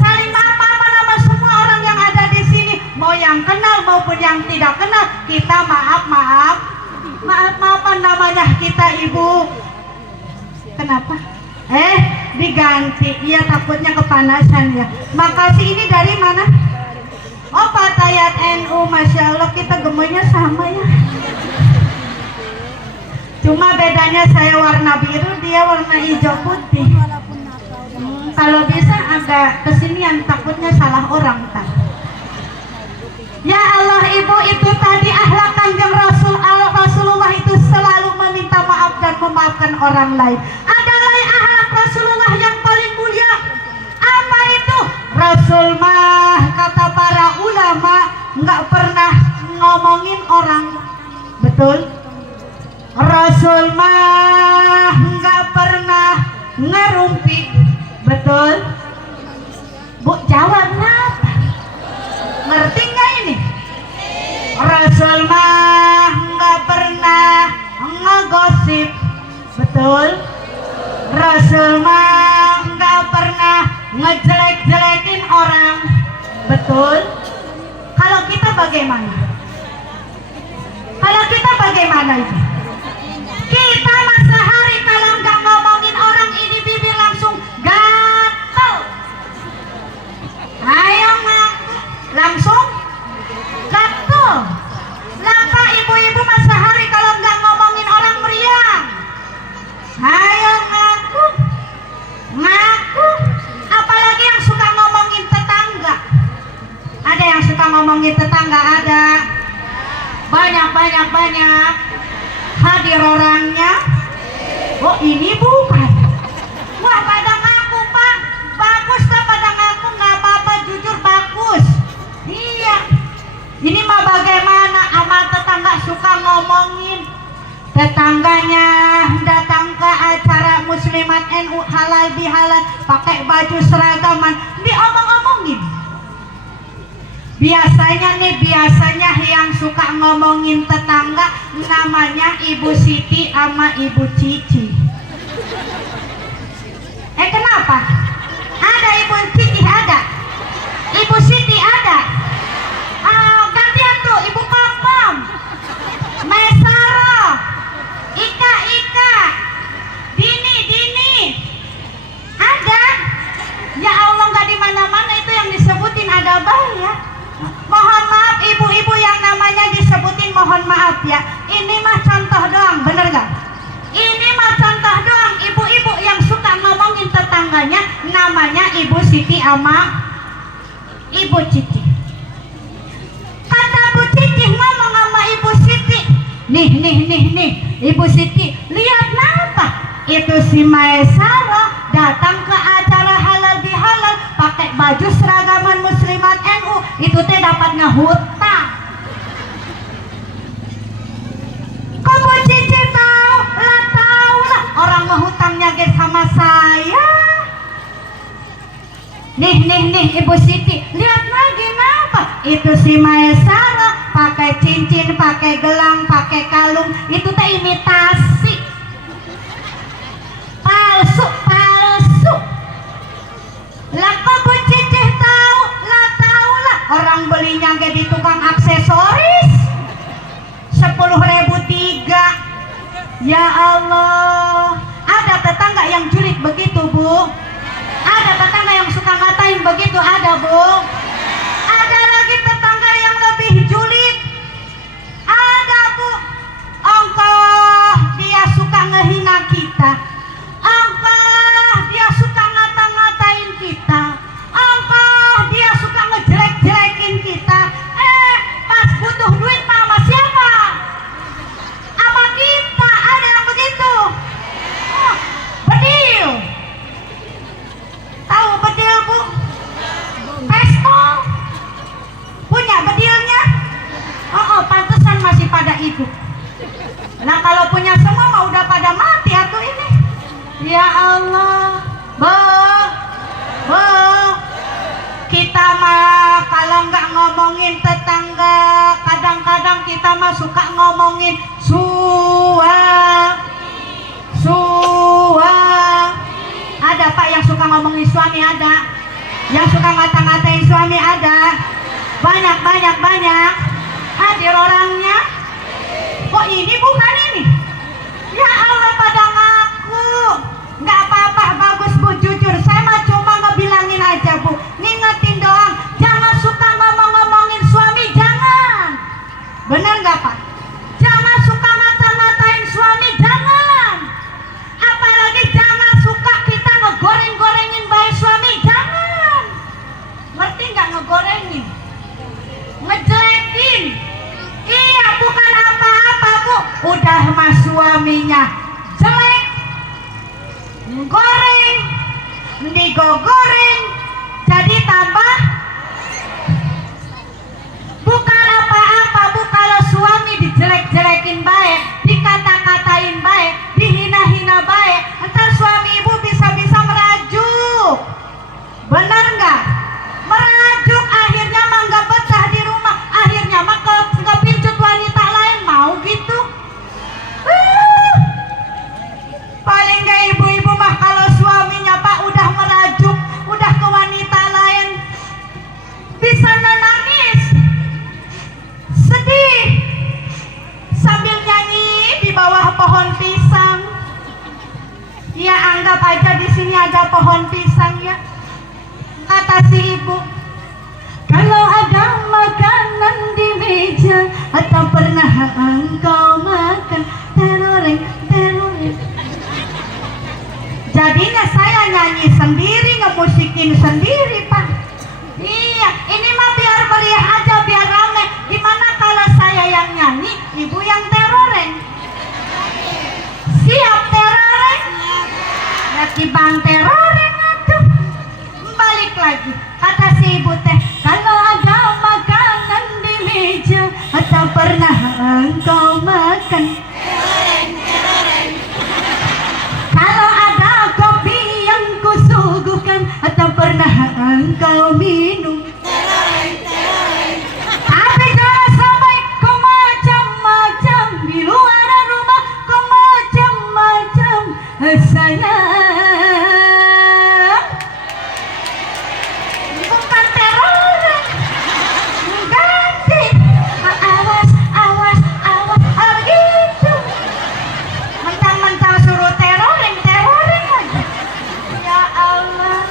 Saling maaf-maafan sama semua orang yang ada di sini, mau yang kenal maupun yang tidak kenal, kita maaf-maafan namanya kita Ibu. Kenapa? Diganti. Iya takutnya kepanasan ya. Makasih, ini dari mana? Oh Fatayat NU, Masya Allah kita gemoynya sama ya. Cuma bedanya saya warna biru, dia warna hijau putih. Kalau bisa agak kesinian, takutnya salah orang tak. Ya Allah Ibu, itu tadi akhlak Kanjeng Rasulullah itu selalu meminta maaf dan memaafkan orang lain. Ada lain akhlak Rasulullah yang paling mulia. Apa itu? Rasul mah kata para ulama nggak pernah ngomongin orang. Betul? Rasul mah nggak pernah ngerumpi. Betul? Bu jawab apa? Ngerti nggak ini? Rasul mah nggak pernah ngegosip. Betul? Rasul mah nggak pernah ngejelek-jelekin orang. Betul? Kalau kita bagaimana? Kalau kita bagaimana itu? Kita mah sehari kalau nggak ngomongin orang ini bibir langsung gatel. Ayo ngaku langsung gatel. Lapa ibu-ibu mah sehari kalau nggak ngomongin orang meriang. Ayo ngaku. Apalagi yang suka ngomongin tetangga. Ada yang suka ngomongin tetangga, ada. Banyak. Hadir orangnya. Oh ini bukan. Wah pada ngaku Pak. Bagus tak pada ngaku, nggak apa-apa, jujur bagus. Iya. Ini mah bagaimana sama tetangga suka ngomongin. Tetangganya datang ke acara Muslimat NU halal bihalal, pakai baju seragaman, diomong-omongin. Biasanya yang suka ngomongin tetangga namanya Ibu Siti sama Ibu Cici. Kenapa? Ada Ibu Cici, ada Ibu Siti, ada. Gantian tuh Ibu Kokom, Mesaro, Ika, Dini, ada. Ya Allah, nggak di mana-mana itu yang disebutin ada bahaya. Mohon maaf ibu-ibu yang namanya disebutin, mohon maaf ya. Ini mah contoh doang, bener gak? Ini mah contoh doang. Ibu-ibu yang suka ngomongin tetangganya namanya Siti ama Ibu Cici. Kata Bu Cici ngomong sama Ibu Siti, nih Ibu Siti, lihat napa? Itu si Maesara datang ke acara halal bihalal pakai baju seragaman muslimat NU, itu teh dapat ngehutang. Kok Bu Cici tahu? Lah tahu lah, orang ngehutangnya ge sama saya. Nih Ibu Siti, lihat lagi napa? Itu si Maesara pakai cincin, pakai gelang, pakai kalung, itu teh imitasi. Palsu. Lah kok Bu Cici tahu? Lah tahu lah, orang belinya ge di tukang aksesoris 10.003. Ya Allah, ada tetangga yang julid begitu Bu? Ada tetangga yang suka ngatain begitu? Ada Bu? Ada lagi tetangga yang lebih julid? Ada Bu. Ongkoh dia suka ngehina kita, ongkoh dia suka ngata-ngatain kita, ongkoh dia suka ngejelek-jelekin kita. Pas butuh duit sama siapa? Sama kita. Ada yang begitu? Bedil. Tahu bedil Bu? Pestol. Punya bedilnya? Pantesan masih pada hidup. Nah kalau punya semua mah udah pada mati atuh ini. Ya Allah. Bu, kita mah kalau nggak ngomongin tetangga, kadang-kadang kita mah suka ngomongin suami. Ada Pak yang suka ngomongin suami? Ada. Yang suka ngata-ngatain suami? Ada. Banyak. Hadir orangnya. Kok ini bukan ini? Ya Allah, pada ngaku. Nggak apa-apa, bagus Bu, jujur. Saya mah cuma ngebilangin aja Bu, ngingetin doang. Jangan suka ngomong-ngomongin suami, jangan. Bener nggak Pak? Jangan suka ngata-ngatain suami, jangan. Apalagi jangan suka kita ngegoreng-gorengin baik suami, jangan. Ngerti nggak ngegorengin? Ngejelekin. Iya, bukan apa-apa Bu. Udah mas suaminya jelek, goreng, digoreng, jadi tambah. Bukan apa-apa Bu kalau suami dijelek-jelekin baik, dikata-katain baik, dihina-hina baik, ntar suami ibu bisa-bisa merajuk. Benar nggak? Merajuk, akhirnya mah nggak betah di rumah, akhirnya mah kepincut wanita lain. Mau gitu? Paling nggak ibu-ibu mah kalau suaminya Pak udah merajuk, udah ke wanita lain, bisa nangis, sedih, sambil nyanyi di bawah pohon pisang. Ya anggap aja di sini ada pohon pisang ya. Kata si ibu, kalau ada makanan di meja, atau pernah engkau makan teroreng. Jadinya saya nyanyi sendiri, ngemusikin sendiri Pak. Iya, ini mah biar meriah aja, biar rame. Gimana kalau saya yang nyanyi, ibu yang teroreng? Siap teroreng? Ya kibang teroreng atuh. Balik lagi, kata si ibu teh, kalau ada makanan di meja, atau pernah engkau makan teroreng. Kalau ada kopi yang kusuguhkan, atau pernah engkau minum teroreng. Tapi jangan sampai kau macam-macam di luar rumah, kau macam-macam sayang. Bukan teroreng, ganti. Awas gitu. Mentang-mentang suruh teroreng aja. Ya Allah.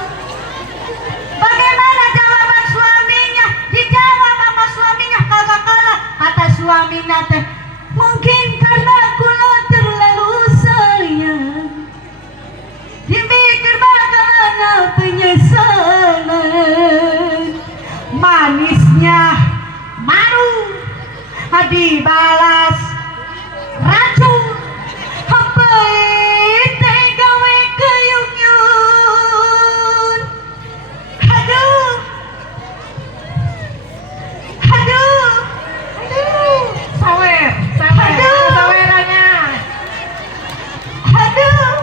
Bagaimana jawaban suaminya? Dijawab sama suaminya kagak kalah. Kata suaminya teh, mungkin karena aku terlalu sayang, dipikir bakalan penyesal. dibalas racun hapeit teh gawe keyung-yung. Aduh aduh aduh Sawer Aduh. sawerannya. aduh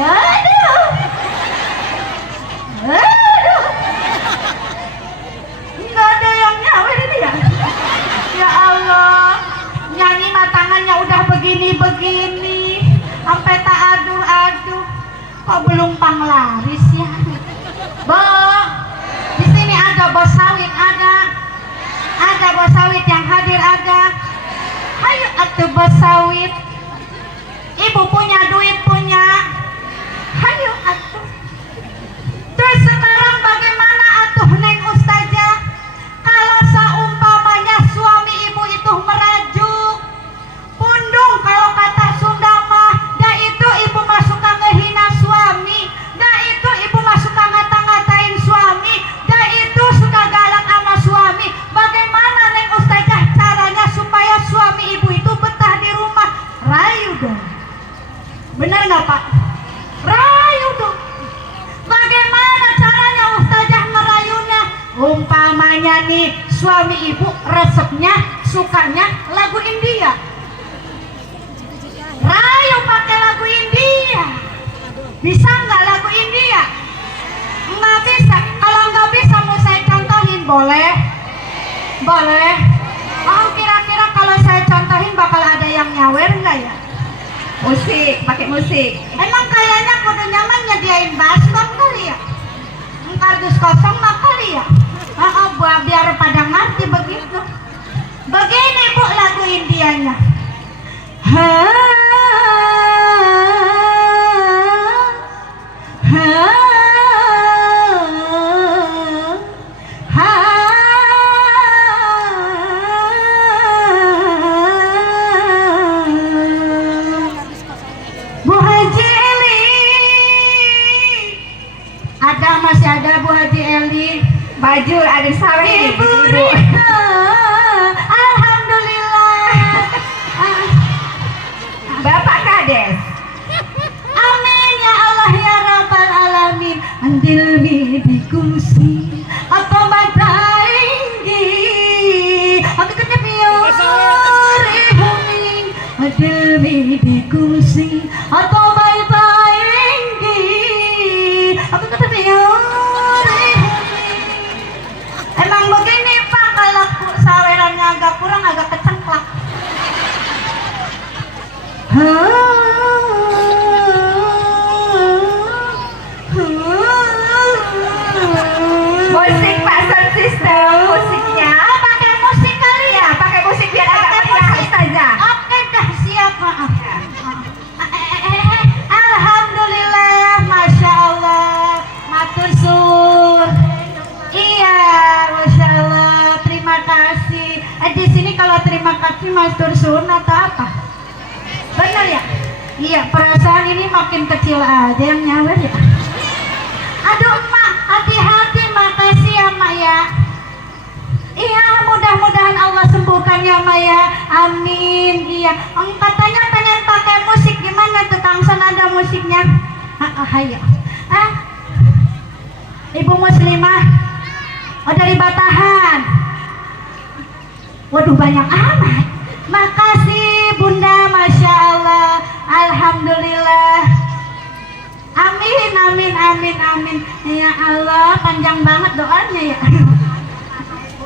aduh aduh nggak ada yang nyawer ini ya. Ya Allah, nyanyi mah tangannya udah begini-begini sampai tak aduh-aduh, kok belum panglaris ya. Bo, di sini ada bos sawit, ada bos sawit yang hadir ada. Ayo atuh bos sawit, ibu punya duit punya, ayo atuh. Terus sekarang bagaimana atuh Neng Ustazah? Kalau seumpamanya suami ibu itu merajuk, pundung kalau kata Sunda mah, dah itu ibu mah suka ngehina suami, dah itu ibu mah suka ngata-ngatain suami, dah itu suka galak sama suami. Bagaimana Neng Ustazah caranya supaya suami ibu itu betah di rumah? Rayu dong. Bener nggak Pak? Rayu dong. Bagaimana caranya Ustazah ngerayunya? Umpamanya nih suami ibu resepnya sukanya lagu India, rayu pakai lagu India. Bisa nggak lagu India? Nggak bisa. Kalau nggak bisa mau saya contohin boleh? Boleh. Oh kira-kira kalau saya contohin bakal ada yang nyawer nggak ya? Musik, pakai musik. Emang kayaknya kudu nyaman nyediain baskom kali ya? Kardus kosong mah kali ya? Biar pada ngerti begitu. Begini Bu lagu Indianya. Ha, ha, ha, Bu Haji Eli. Masih ada Bu Haji Eli. Baju ada sawit. Ibu Rina, alhamdulillah. Bapak Kades. Amin ya Allah ya Rabbal alamin. Andil di kursi atau batainggi. Aku ketep yuri humi. Andil di kursi atau batainggi. Aku ketep yuri. Emang begini Pak, kalau sawerannya agak kurang, agak kecengklak. Musik Pak Sound System. Musiknya Pakai musik kali ya? pakai musik biar agak Pakai meriah musik. Ustazah. Oke dah siap. Alhamdulillah, masya Allah, matur sur. Iya, masya Allah, terima kasih. Di sini kalau terima kasih matur sun atau apa? Benar ya? Iya, perasaan ini makin kecil aja yang nyawer ya. Aduh emak, hati-hati, makasih ya emak ya. Iya, mudah-mudahan Allah sembuhkan ya Mak ya. Amin. Iya. Katanya pengen pakai musik, gimana tuh Kang Son, ada musiknya? Hayo. Ibu Muslimah. Oh dari Batahan. Waduh banyak amat. Makasih Bunda, masya Allah. Alhamdulillah. Amin, amin, amin, amin. Ya Allah, panjang banget doanya ya.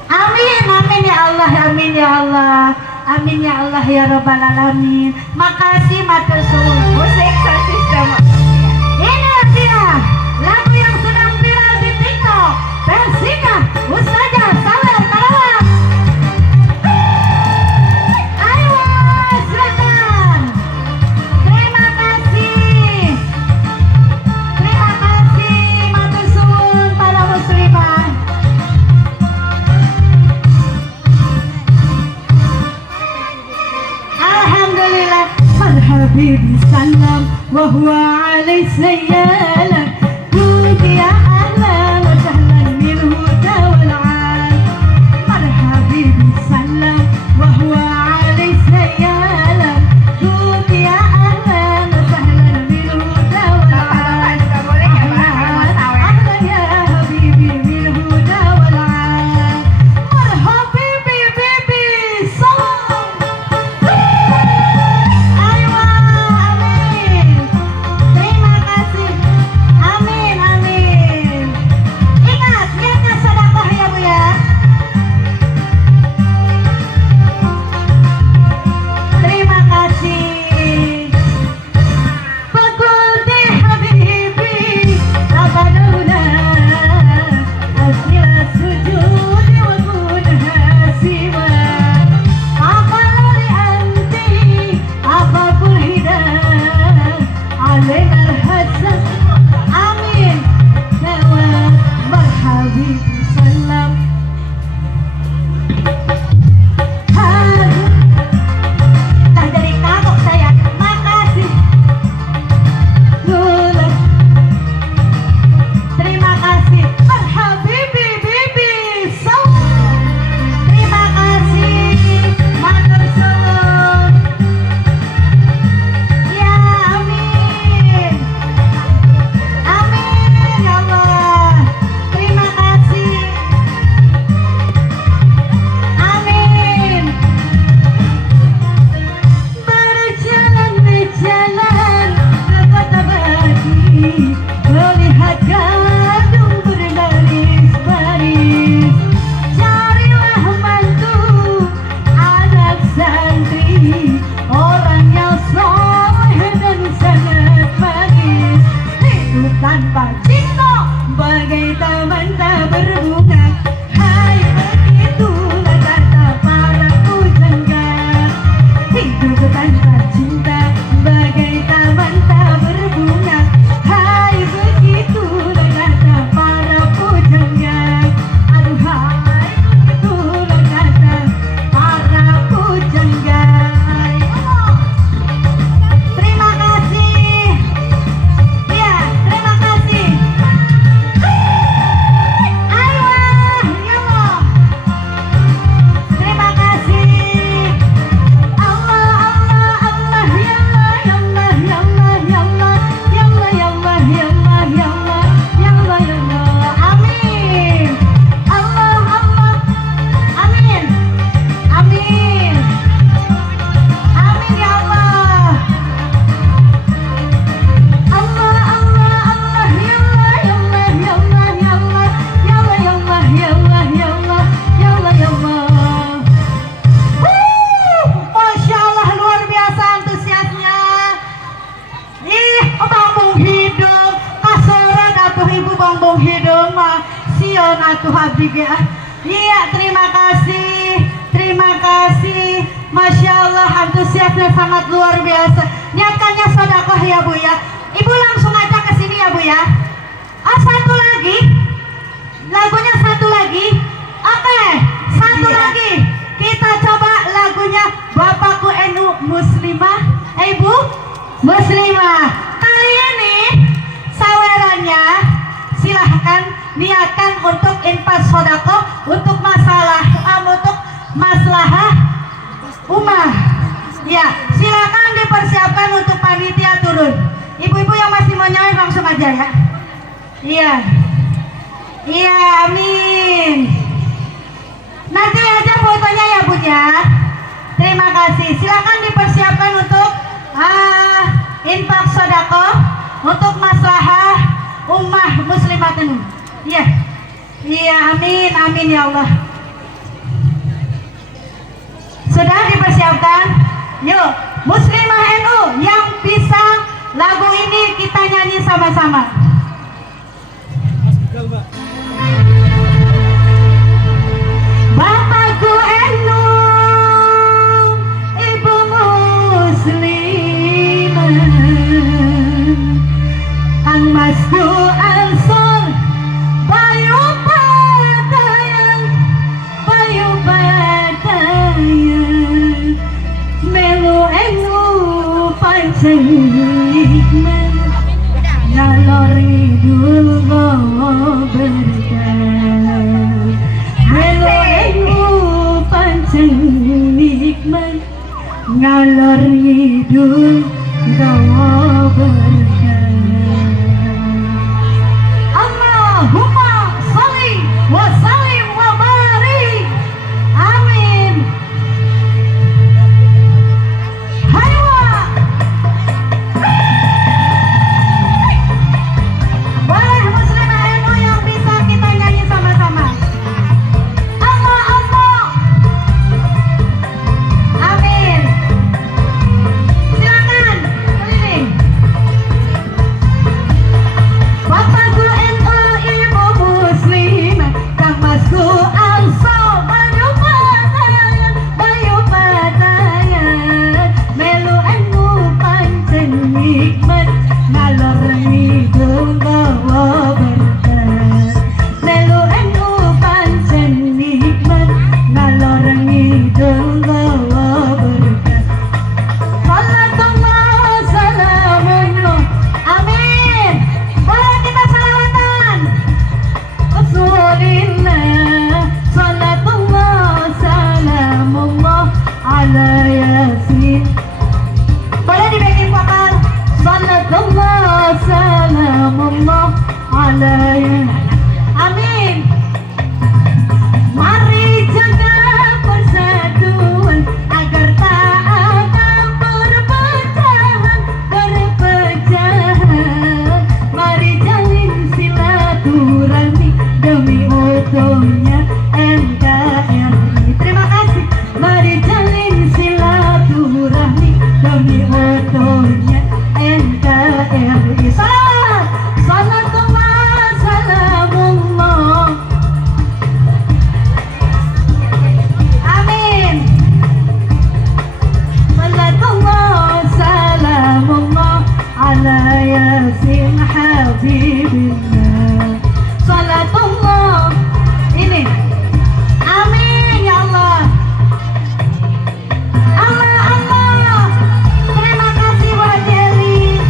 Amin, amin ya Allah, amin ya Allah, amin ya Allah ya Rabbal alamin. Makasih matur suwun. Musik Sound System. Ini dia lagu yang sedang viral di TikTok. Versikan Ustazah Sawer Karawang. Ayo silakan. Terima kasih. Terima kasih matur suwun para muslimah. Alhamdulillah. Marhabi bisalam wa huwa alaihi sayyalam. Kunti ya ahlan wa sahlan minhu tawal'an. Marhabi bisalam melihat gadung berbaris-baris. Carilah mantu anak santri, orang yang soleh dan sangat manis. Hidup tanpa cinta bagai taman tak berbunga. Hai, begitulah kata para pujangga. Hidup tanpa cinta bagai taman tak berbunga. Hai, begitulah kata para pujangga. Aduh hai, begitulah kata para pujangga. Terima kasih. Ya, terima kasih. Ayo, ya Allah. Terima kasih. Allah, Allah, Allah, ya Allah, ya Allah, ya Allah, ya Allah, ya Allah, ya Allah, ya Allah, ya Allah, ya Allah, ya Allah. Amin. Allah, Allah. Amin. Amin. Amin ya Allah. Allah, Allah, Allah, ya Allah, ya Allah, ya Allah, ya Allah, ya Allah, ya Allah, ya Allah, ya Allah, ya Allah, ya Allah. Masya Allah, luar biasa antusiasnya. Ih, bambung hidung, kasoran atuh ibu bambung hidung mah, sion atuh abdi ge. Iya, terima kasih, terima kasih. Masya Allah, antusiasnya sangat luar biasa. Niatkannya sedekah ya Bu ya. Ibu langsung aja ke sini ya Bu ya. Oh, satu lagi, lagunya satu lagi. Oke, satu Iya. lagi. Kita coba lagunya Bapakku NU Muslimah, Ibu Muslimah. Kali ini sawerannya silahkan niatkan untuk infak sodako, untuk untuk maslahah ummah. Ya, silakan dipersiapkan untuk panitia turun. Ibu-ibu yang masih mau nyawer langsung aja ya. Iya, iya, amin. Nanti aja fotonya ya Bu ya. Terima kasih. Silakan dipersiapkan untuk infak sodako, untuk maslahah ummah muslimatin. Iya, iya, amin, amin ya Allah. Sudah dipersiapkan? Yuk, Muslimah NU yang bisa lagu ini kita nyanyi sama-sama. Bapakku NU, ibu muslimah, Kang Masku Ansor, Bayu Patayan, Bayu Patayan, melu NU pancen hikmah, nalor idul berkah. Melu NU pancen hikmah, ngalor idul berkah. Allahumma sholli wa sallim wa barik. Amin. Haywa. Boleh Muslimah NU yang bisa kita nyanyi sama-sama. Allah, Allah. Amin. Silakan keliling. Bapakku NU, ibu muslimah, Kang Masku Ansor, Bayu Patayan, Bayu Patayan, melu NU pancen hikmat, ngalor ngidul gawa berkah. Melu NU pancen hikmat, ngalor ngidul gawa berkah. Salatullah salamullah. Amin. Boleh kita salawatan. Rasulillah salatullah salamullah ala yasin. Boleh di backing vokal. Salatullah salamullah ala yasin. Amin. Mari jaga persatuan agar tak ada perpecahan. billah. Salatullah. Ini. Amin ya Allah. Allah Allah. Terima kasih buat Jelly.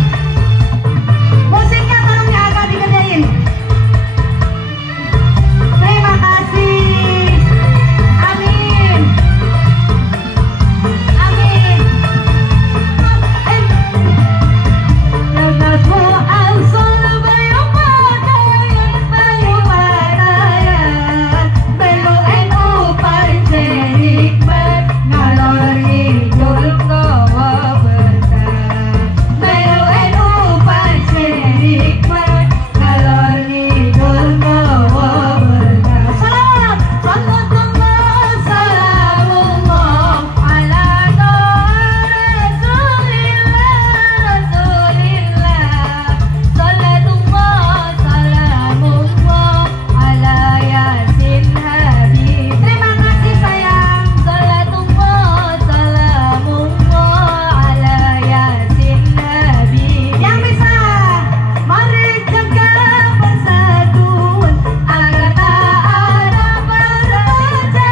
Musiknya tolong agak digedein. Terima kasih. Amin. Amin. Lagu ansor bayu patayan belu enu parjenik ber ngalor ngidul kawa berkah belu enu parjenik ber ngalor ngidul kawa berkah. Salam sallallahu salamullah ala rasulillah salatullah salamullah ala yasin habib. Terima kasih sayang. Salatullah salamullah ala yasin habib. Yang bisa mari jaga persatuan agar tak ada perpecahan.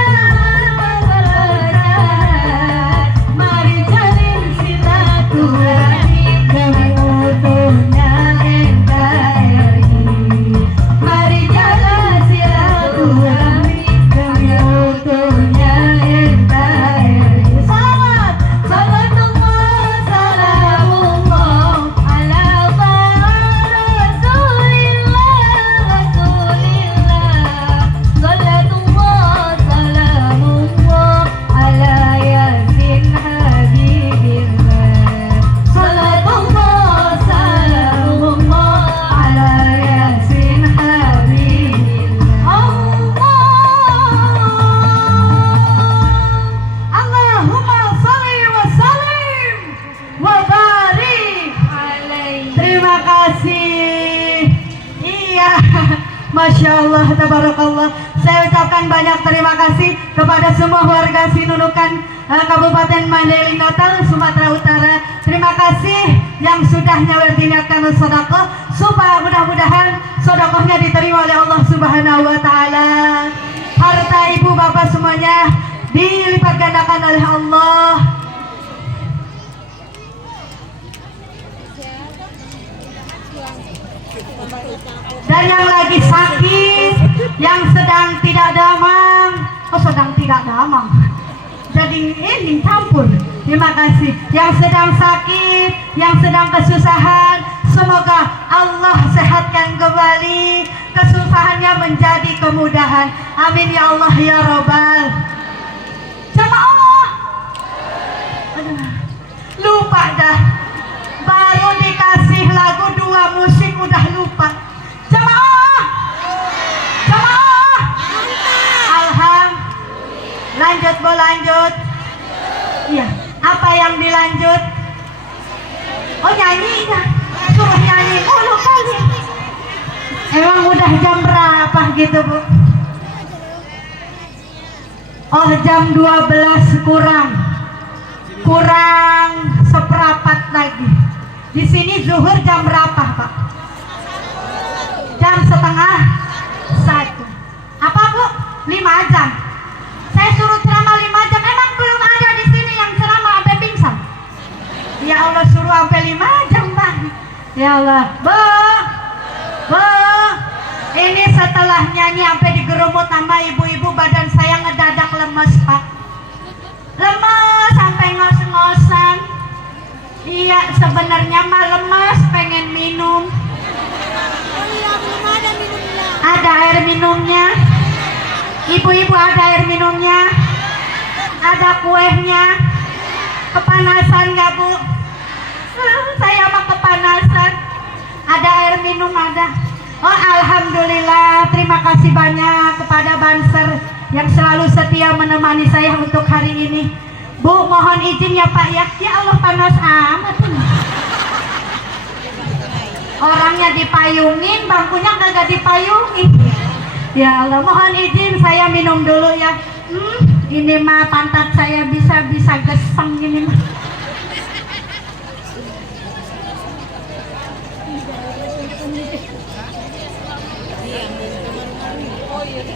Mari jalin silaturahmi demi utuhnya NKRI. Mari jalan silaturahmi demi utuhnya NKRI. Salawat, salatullah, salamullah ala rasulillah. Salatullah, salamullah ala yasin habibillah. Salatullah, salamullah ala yasin habibillah. Allahumma shalli wa sallim wa barik alaihi. Terima kasih. Iya, Masya Allah, tabarakallah. Saya ucapkan banyak terima kasih kepada semua warga Sinunukan, Kabupaten Mandailing Natal, Sumatera Utara. Terima kasih yang sudah nyawerdiniatkan sedekah, supaya mudah-mudahan sedekahnya diterima oleh Allah Subhanahu wa taala. Harta ibu bapak semuanya dilipat gandakan oleh Allah. Dan yang lagi sakit, yang sedang tidak damang, sedang tidak damang. Jadi ini campur. Terima kasih. Yang sedang sakit, yang sedang kesusahan, semoga Allah sehatkan kembali, kesusahannya menjadi kemudahan. Amin ya Allah ya Rabbal. Jamaah. Aduh, lupa dah. Baru dikasih lagu 2 musik udah lupa. Jamaah. Jamaah. Alhamdulillah. Lanjut Bu, lanjut. Iya. Apa yang dilanjut? Oh nyanyi ya. Suruh nyanyi mulu kali. Emang udah jam berapa gitu Bu? Oh jam 12 kurang seperempat lagi. Di sini zuhur jam berapa Pak? Jam setengah 1. Apa Bu? 5 jam. Saya suruh ceramah 5 jam. Emang belum ada di sini yang ceramah sampai pingsan. Ya Allah, suruh sampai 5 jam Pak. Ya Allah, Bu. Ini setelah nyanyi sampai digerumut sama ibu-ibu, badan saya ngedadak lemes Pak. Lemes sampai ngos-ngosan. Iya, sebenarnya mah lemes, pengen minum. Oh iya, belum ada minumnya. Ada air minumnya. Ibu-ibu ada air minumnya. Ada kuehnya. Kepanasan nggak Bu? Saya mah kepanasan. Ada air minum ada. Oh alhamdulillah, terima kasih banyak kepada Banser yang selalu setia menemani saya untuk hari ini. Bu, mohon izin ya Pak ya. Ya Allah, panas amat. Orangnya dipayungin, bangkunya kagak dipayungin. Ya Allah, mohon izin saya minum dulu ya. Ini mah pantat saya bisa geseng gini mah. Yuk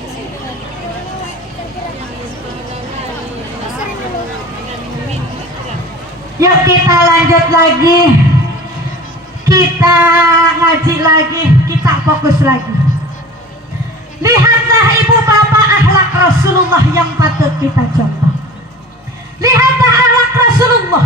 kita lanjut lagi. Kita ngaji lagi, kita fokus lagi. Lihatlah ibu bapak akhlak Rasulullah yang patut kita contoh. Lihatlah akhlak Rasulullah.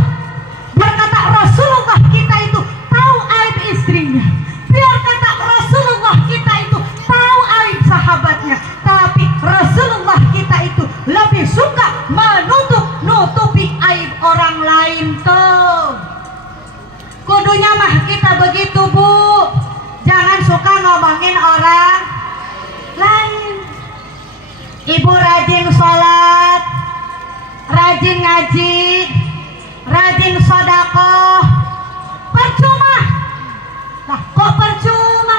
Berkata Rasulullah kita itu tahu aib istrinya. Biar kata Rasulullah kita itu tahu aib sahabatnya. Tapi Rasulullah kita itu lebih suka nutupi aib orang lain tuh. Kudunya mah kita begitu bu. Jangan suka ngomongin orang lain. Ibu rajin sholat, rajin ngaji, rajin sodakoh. Percuma. Nah kok percuma?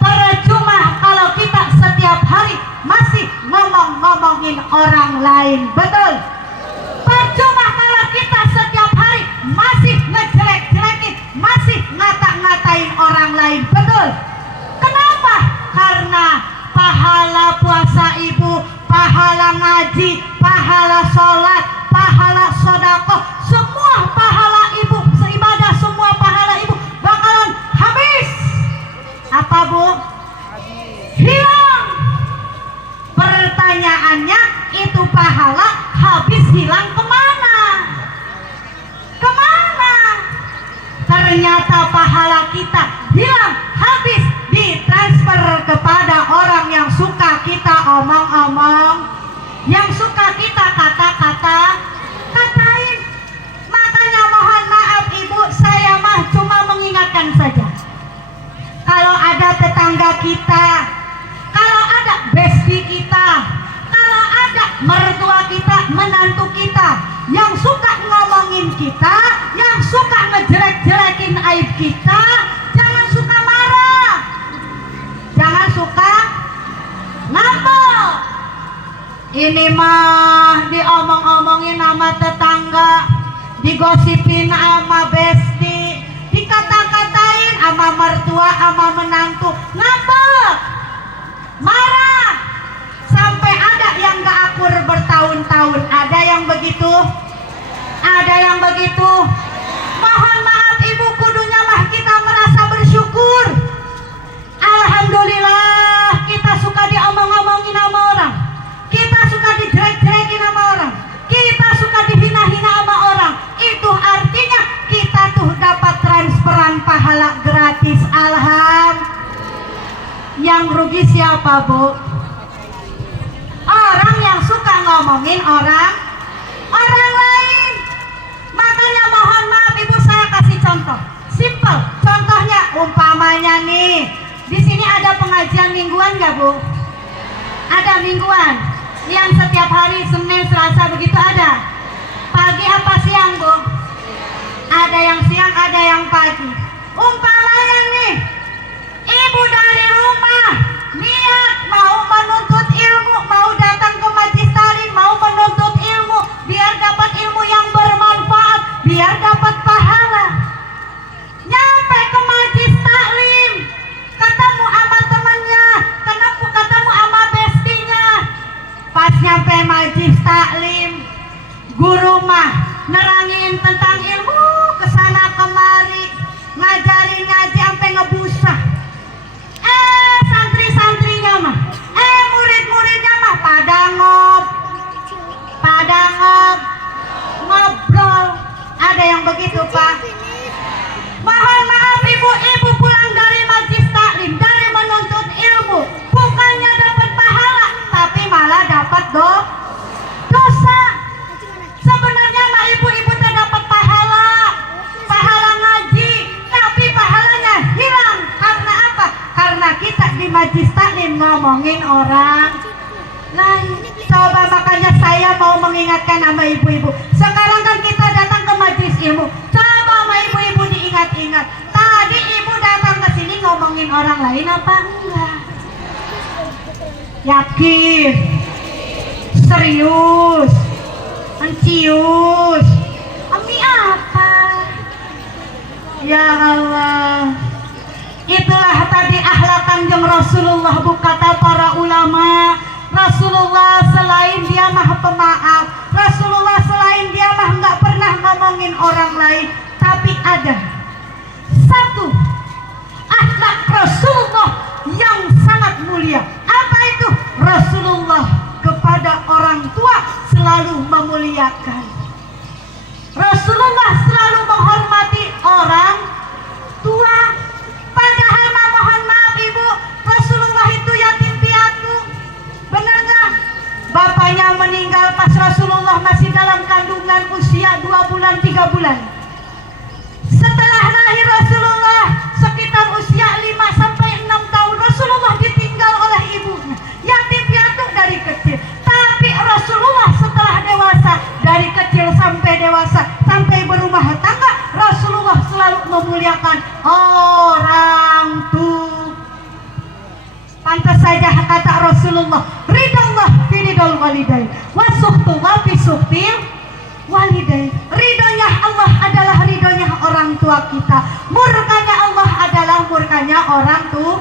Percuma kalau kita setiap hari masih ngomongin orang lain. Betul? Percuma kalau kita setiap hari masih ngejelek-jelekin, masih ngata-ngatain orang lain. Betul? Kenapa? Karena pahala puasa ibu, pahala ngaji, pahala sholat, pahala sodakoh, semua pahala ibu, seibadah semua pahala ibu bakalan habis. Apa bu? Hilang. Pertanyaannya, itu pahala habis hilang kemana? Kemana? Ternyata pahala kita hilang, habis ditransfer kepada orang yang suka kita omong-omong, yang suka kita katain. Makanya mohon maaf ibu, saya mah cuma mengingatkan saja. Kalau ada tetangga kita, kalau ada bestie kita, kalau ada mertua kita, menantu kita yang suka ngomongin kita, yang suka ngejelek-jelekin aib kita, jangan suka marah, jangan suka ngambek. Ini mah diomong-omongin sama tetangga, digosipin sama bestie, dikata-katain sama mertua, sama menantu, ngambek, marah, sampai ada yang gak akur bertahun-tahun. Ada yang begitu? Ada yang begitu? Mohon maaf ibu, kudunya mah kita merasa bersyukur. Alhamdulillah kita suka diomong-omongin sama orang, kita suka dijelek-jelekin sama orang, kita suka dihina-hina sama orang. Itu artinya kita tuh dapat transferan pahala gratis. Yang rugi siapa bu? Orang yang suka ngomongin orang lain. Makanya mohon maaf ibu, saya kasih contoh simple. Contohnya umpamanya nih, di sini ada pengajian mingguan nggak bu? Ada mingguan yang setiap hari Senin, Selasa begitu ada. Pagi apa siang bu? Ada yang siang, ada yang pagi. Umpamanya nih, ibu dari rumah niat mau menuntut ilmu, mau datang ke majelis taklim, mau menuntut ilmu biar dapat ilmu yang bermanfaat, biar dapat pahala. Nyampe ke majelis taklim, ketemu sama temannya, ketemu sama bestinya. Pas nyampe majelis taklim, guru mah nerangin tentang ilmu kesana kemari, ngajarin ngaji sampai ngebusah. Santri-santrinya mah, murid-muridnya mah pada ngobrol. Ada yang begitu pak? Mohon maaf ibu pulang dari majelis taklim, dari menuntut ilmu, bukannya dapat pahala, tapi malah dapat dosa. Sebenarnya mah ibu-ibu tak dapat pahala ngaji, tapi pahalanya hilang. Karena apa? Karena kita di majelis taklim ngomongin orang lain. Coba makanya saya mau mengingatkan sama ibu-ibu. Sekarang kan kita datang ke majelis ilmu. Coba sama ibu-ibu diingat-ingat. Tadi ibu datang ke sini ngomongin orang lain apa enggak? Yakin? Serius? Mencius? Ami apa? Ya Allah. Itulah tadi akhlak Kanjeng Rasulullah, bu, kata para ulama. pemaaf. Rasulullah selain dia mah nggak pernah ngomongin orang lain, tapi ada satu akhlak Rasulullah yang sangat mulia. Apa itu? Rasulullah kepada orang tua selalu memuliakan. Rasulullah selalu menghormati orang tua. Padahal mohon maaf ibu, Rasulullah itu yatim piatu. Benar nggak? Bapaknya meninggal pas Rasulullah masih dalam kandungan usia 2 bulan 3 bulan. Setelah lahir Rasulullah sekitar usia 5 sampai 6 tahun Rasulullah ditinggal oleh ibunya. Yatim piatu dari kecil. Tapi Rasulullah setelah dewasa, dari kecil sampai dewasa, sampai berumah tangga, Rasulullah selalu memuliakan orang tua. Pantas saja kata Rasulullah, ridallah fi ridal walidain, wa suhtullah fi suhtil walidain. Ridhonya Allah adalah ridhonya orang tua kita. Murkanya Allah adalah murkanya orang tua.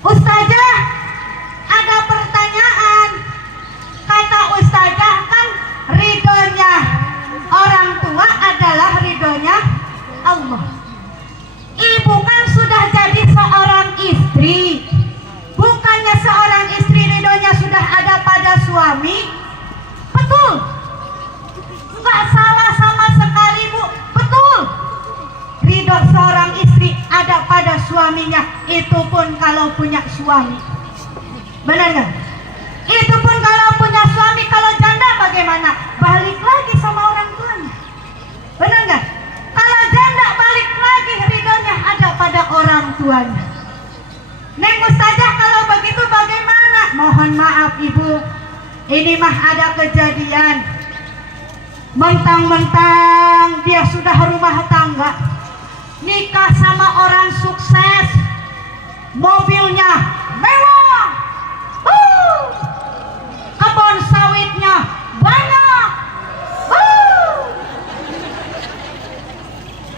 Ustazah, ada pertanyaan. Kata ustazah kan ridhonya orang tua adalah ridhonya Allah. Ibu kan sudah jadi seorang istri. Bukannya seorang istri ridhonya sudah ada pada suami? Betul. Enggak salah sama sekali bu. Betul. Ridho seorang istri ada pada suaminya. Itu pun kalau punya suami. Benar nggak? Itu pun kalau punya suami. Kalau janda bagaimana? Balik lagi sama orang tuanya. Benar nggak? Kalau janda balik lagi ridhonya ada pada orang tuanya. Neng Ustazah, kalau begitu bagaimana? Mohon maaf ibu, ini mah ada kejadian. Mentang-mentang dia sudah rumah tangga, nikah sama orang sukses, mobilnya mewah, kebun sawitnya banyak,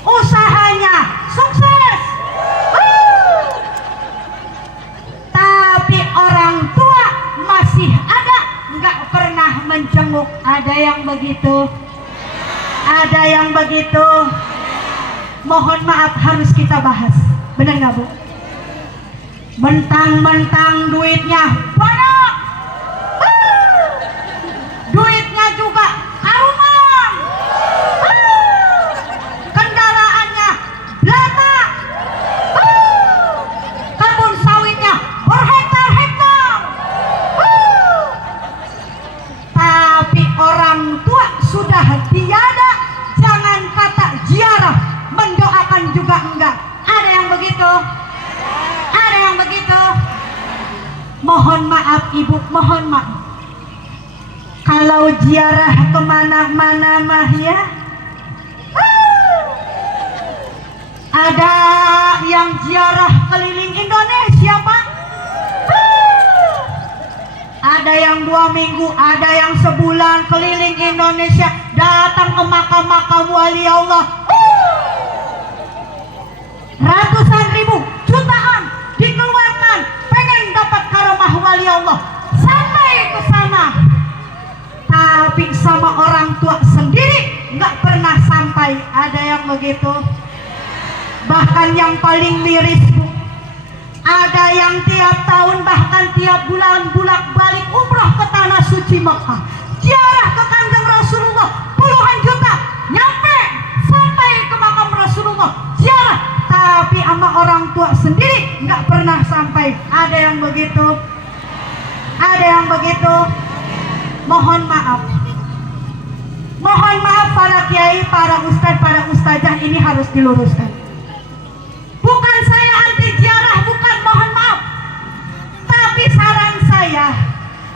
usahanya sukses, tapi orang tua masih ada, nggak pernah menjenguk. Ada yang begitu? Ada yang begitu? Mohon maaf, harus kita bahas. Benar nggak bu? Mentang-mentang duitnya banyak, duitnya juga karuman, kendaraannya belata, kebun sawitnya berhektar-hektar, tapi orang tua sudah tiada. Jangan kata ziarah, mendoakan juga enggak. Ada yang begitu? Ada yang begitu? Mohon maaf ibu, mohon maaf. Kalau ziarah kemana-mana mah ya, ada yang ziarah keliling Indonesia pak. Ada yang 2 minggu, ada yang sebulan keliling Indonesia, datang ke makam-makam wali Allah. Ratusan ribu, jutaan dikeluarkan, pengen dapat karomah wali Allah, sampai ke sana. Tapi sama orang tua sendiri nggak pernah sampai. Ada yang begitu? Bahkan yang paling miris bu, ada yang tiap tahun bahkan tiap bulan bolak-balik umrah ke tanah suci Mekah, ziarah ke kandang Rasulullah, puluhan juta nyampe sampai ke makam Rasulullah, ziarah, tapi sama orang tua sendiri nggak pernah sampai. Ada yang begitu? Ada yang begitu? Mohon maaf. Mohon maaf para kiai, para ustadz, para ustazah, ini harus diluruskan. Bukan saya anti ziarah, bukan, mohon maaf. Tapi saran saya,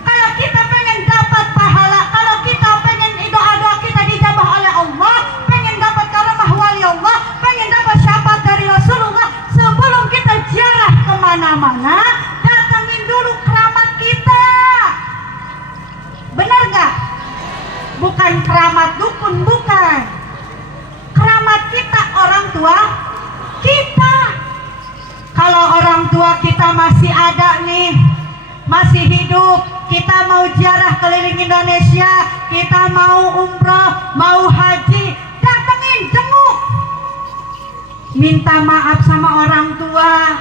kalau kita pengen dapat pahala, kalau kita pengen doa-doa kita dijabah oleh Allah, pengen dapat karamah wali Allah, pengen dapat syafaat dari Rasulullah, sebelum kita ziarah kemana-mana, datangin dulu keramat kita. Benar nggak? Bukan keramat dukun, bukan. Keramat kita orang tua kita. Kalau orang tua kita masih ada nih, masih hidup, kita mau ziarah keliling Indonesia, kita mau umroh, mau haji, datengin, jenguk. Minta maaf sama orang tua,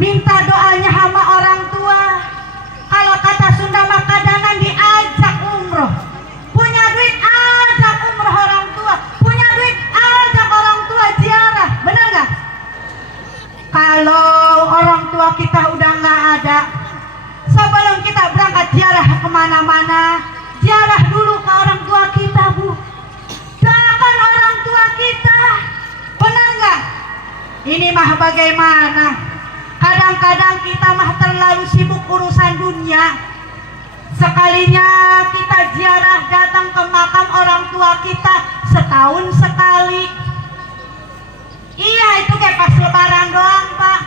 minta doanya sama orang tua. Kalau kata Sunda mah kadangan diajak umroh. Punya duit ajak umroh orang tua, punya duit ajak orang tua ziarah, benar nggak? Kalau orang tua kita udah nggak ada, sebelum kita berangkat ziarah kemana-mana, ziarah dulu ke orang tua kita, Bu. Doakan orang tua kita, benar nggak? Ini mah bagaimana? Kadang-kadang kita mah terlalu sibuk urusan dunia. Sekalinya kita ziarah datang ke makam orang tua kita setahun sekali. Iya, itu kayak pas lebaran doang, Pak.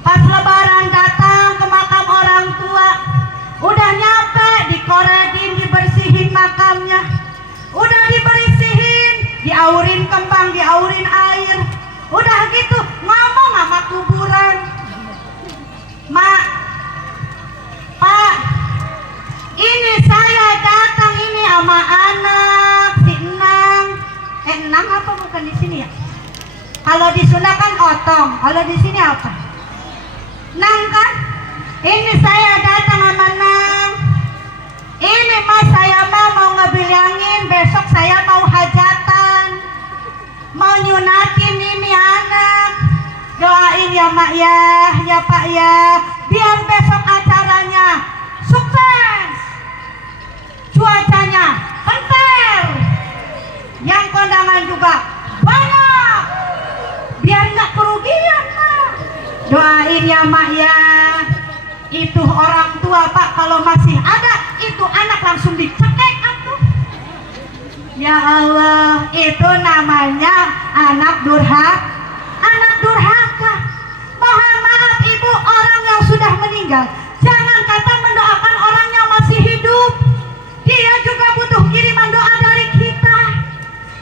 Pas lebaran datang ke makam orang tua, udah nyampe, dikoredin, dibersihin makamnya, udah dibersihin, diaurin kembang, diaurin air, udah gitu ngomong sama kuburan, Mak, Pak, ini saya datang ini sama anak si Enang. Enang apa bukan di sini ya? Kalau di Sunda kan otong, kalau di sini apa? Nang kan? Ini saya datang sama Nang. Ini mas saya mau ngebilangin besok saya mau hajatan, mau nyunatin ini anak. Doain ya Mak ya Pak ya, biar besok acaranya sukses, cuacanya kental, yang kondangan juga banyak, biar nggak kerugian Mak. Doain ya Mak ya. Itu orang tua Pak kalau masih ada, itu anak langsung dicekek atuh. Ya Allah, itu namanya anak durhaka. Anak durhaka. Mohon maaf Ibu, orang yang sudah meninggal jangan kata mendoakan orang yang masih hidup. Dia juga butuh kiriman doa dari kita.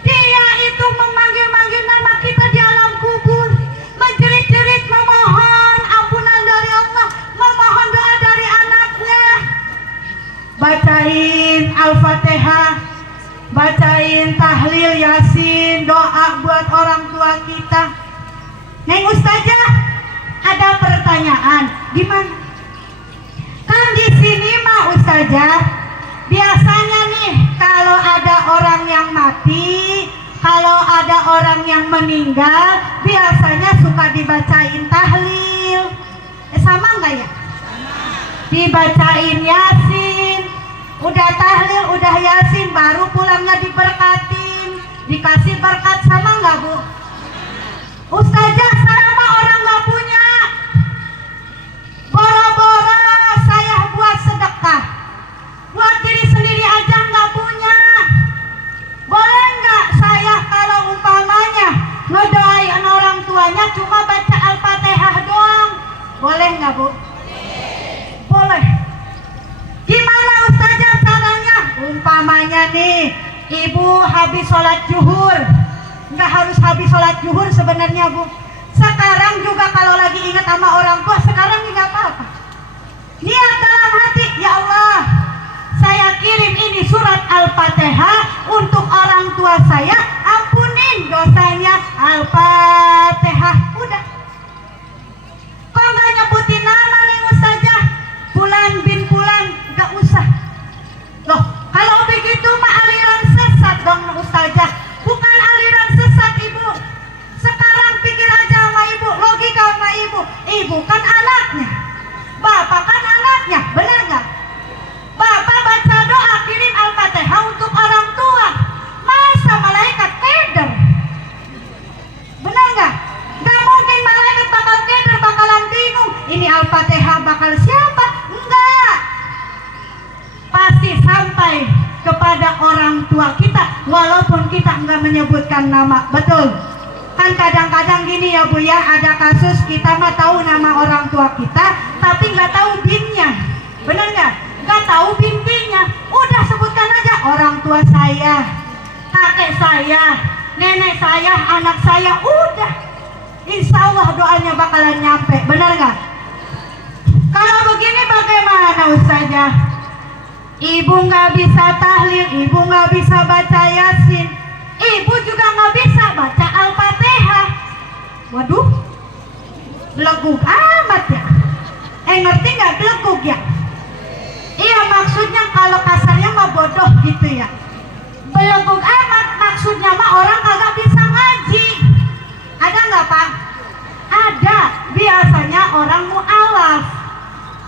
Dia itu memanggil-manggil nama kita di alam kubur, menjerit-jerit memohon ampunan dari Allah, memohon doa dari anaknya. Bacain Al-Fatihah, bacain tahlil Yasin, doa buat orang tua kita. Neng Ustazah, ada pertanyaan, gimana? Kan di sini mah Ustazah, biasanya nih kalau ada orang yang mati, kalau ada orang yang meninggal, biasanya suka dibacain tahlil. Sama nggak ya? Dibacain Yasin, udah tahlil, udah Yasin, baru pulangnya diberkatin, dikasih berkat, sama nggak Bu? Ustazah, saya mah orang nggak punya, boro-boro saya buat sedekah, buat diri sendiri aja nggak punya. Boleh nggak saya kalau umpamanya ngedoain orang tuanya cuma baca Al-Fatihah doang? Boleh nggak Bu? Boleh. Gimana Ustazah caranya? Umpamanya nih, Ibu habis sholat zuhur, nggak harus habis sholat zuhur sebenarnya Bu. Sekarang juga kalau lagi ingat sama orang tua, sekarang nggak apa-apa. Niat dalam hati, ya Allah, saya kirim ini surat Al-Fatihah untuk orang tua saya, ampunin dosanya. Al-Fatihah, udah. Kok nggak nyebutin nama nih Ustazah? Fulan bin Fulan, nggak usah. Loh, kalau begitu mah aliran sesat dong Ustazah. Bukan aliran sesat Ibu. Sekarang pikir aja sama Ibu, logika sama Ibu. Ibu kan anaknya, Bapak kan anaknya, benar nggak? Bapak baca doa kirim Al-Fatihah untuk orang tua, masa malaikat keder? Benar nggak? Nggak mungkin malaikat bakal keder, bakalan bingung, ini Al-Fatihah bakal siapa? Enggak, pasti sampai kepada orang tua kita walaupun kita enggak menyebutkan nama. Betul kan? Kadang-kadang gini ya Bu ya, ada kasus kita mah tahu nama orang tua kita tapi nggak tahu binnya, bener nggak? Nggak tahu bintinya, udah sebutkan aja orang tua saya, kakek saya, nenek saya, anak saya, udah, insya Allah doanya bakalan nyampe, bener nggak? Kalau begini bagaimana Ustazah? Ibu nggak bisa tahlil, ibu nggak bisa baca Yasin, ibu juga nggak bisa baca Al-Fatihah. Waduh, beleguk amat ya. Ngerti nggak beleguk ya? Iya, maksudnya kalau kasarnya mah bodoh gitu ya. Beleguk amat maksudnya mah orang kagak bisa ngaji. Ada nggak Pak? Ada. Biasanya orang mu'alaf.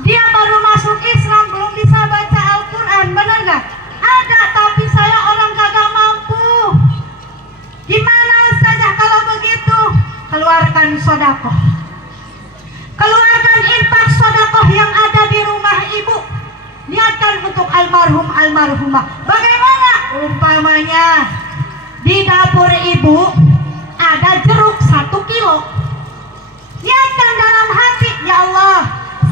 Dia baru masuk Islam, belum bisa baca Al-Quran, bener nggak? Ada, tapi saya orang kagak mampu. Gimana Ustazah kalau begitu? Keluarkan sodakoh. Keluarkan infak sodakoh yang ada di rumah ibu. Niatkan untuk almarhum almarhumah. Bagaimana? Umpamanya di dapur ibu ada jeruk 1 kilo. Niatkan dalam hati, ya Allah,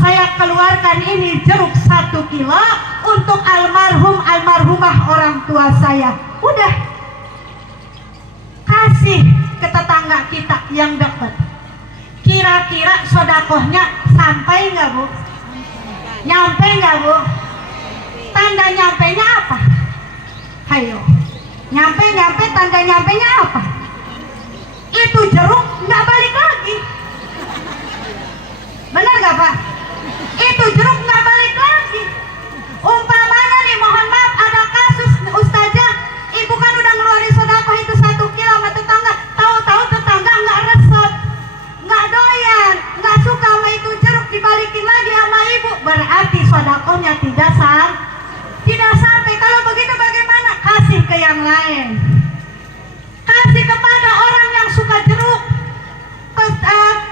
saya keluarkan ini jeruk 1 kilo untuk almarhum almarhumah orang tua saya. Udah, kasih ke tetangga kita yang dekat. Kira-kira sodakohnya sampai nggak Bu? Nyampe nggak Bu? Tanda nyampenya apa? Hayo, nyampe tanda nyampenya apa? Itu jeruk nggak balik lagi. Benar nggak Pak? Itu jeruk nggak balik lagi. Umpamanya nih, mohon maaf, ada kasus Ustazah, ibu kan udah ngeluarin sodakoh itu 1 kilo sama tetangga, tahu-tahu tetangga nggak resep, nggak doyan, nggak suka sama itu jeruk, dibalikin lagi sama ibu, berarti sodakohnya tidak sampai. Kalau begitu bagaimana? Kasih ke yang lain, kasih kepada orang yang suka jeruk,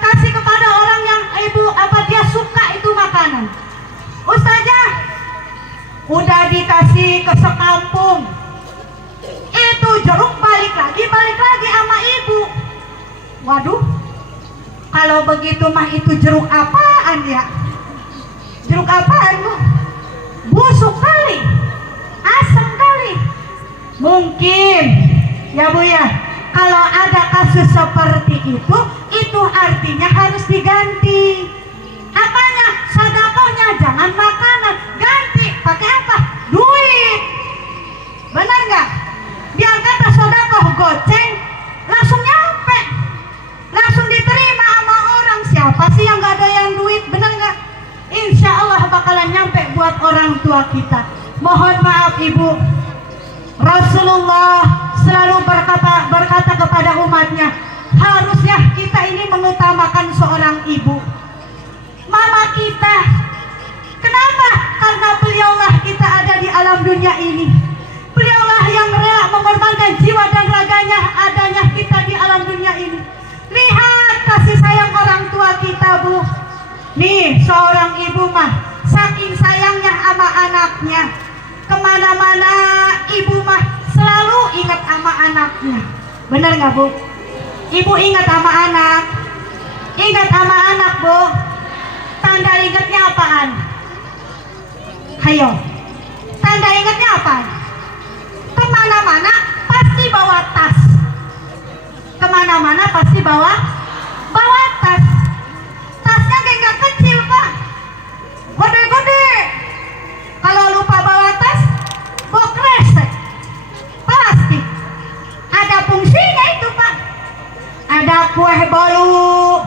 kasih kepada orang yang ibu dia suka itu makanan. Ustazah udah dikasih ke sekampung, itu jeruk balik lagi sama ibu. Waduh, kalau begitu mah itu jeruk apaan ya? Jeruk apaan Bu? Busuk kali, asam kali. Mungkin ya Bu ya, kalau ada kasus seperti itu artinya harus diganti. Apanya? Sodakohnya jangan makanan, ganti pakai apa? Duit. Benar nggak? Biar kata sodakoh goceng langsung nyampe, langsung diterima sama orang. Siapa sih yang nggak ada yang duit? Benar nggak? Insya Allah bakalan nyampe buat orang tua kita. Mohon maaf Ibu, Rasulullah selalu berkata kepada umatnya, harusnya kita ini mengutamakan seorang ibu, mama kita. Kenapa? Karena beliaulah kita ada di alam dunia ini. Beliaulah yang rela mengorbankan jiwa dan raganya adanya kita di alam dunia ini. Lihat kasih sayang orang tua kita Bu. Nih seorang ibu mah saking sayangnya sama anaknya, kemana-mana ibu mah selalu ingat sama anaknya. Benar nggak Bu? Ibu ingat sama anak, Bu. Tanda ingatnya apaan? Hayo, tanda ingatnya apaan? Kemana-mana pasti bawa tas. Kemana-mana pasti bawa tas. Tasnya nggak kecil Pak, gede-gede. Kalau lupa bawa tas, bawa kresek plastik. Ada fungsinya itu Pak. Ada kue bolu,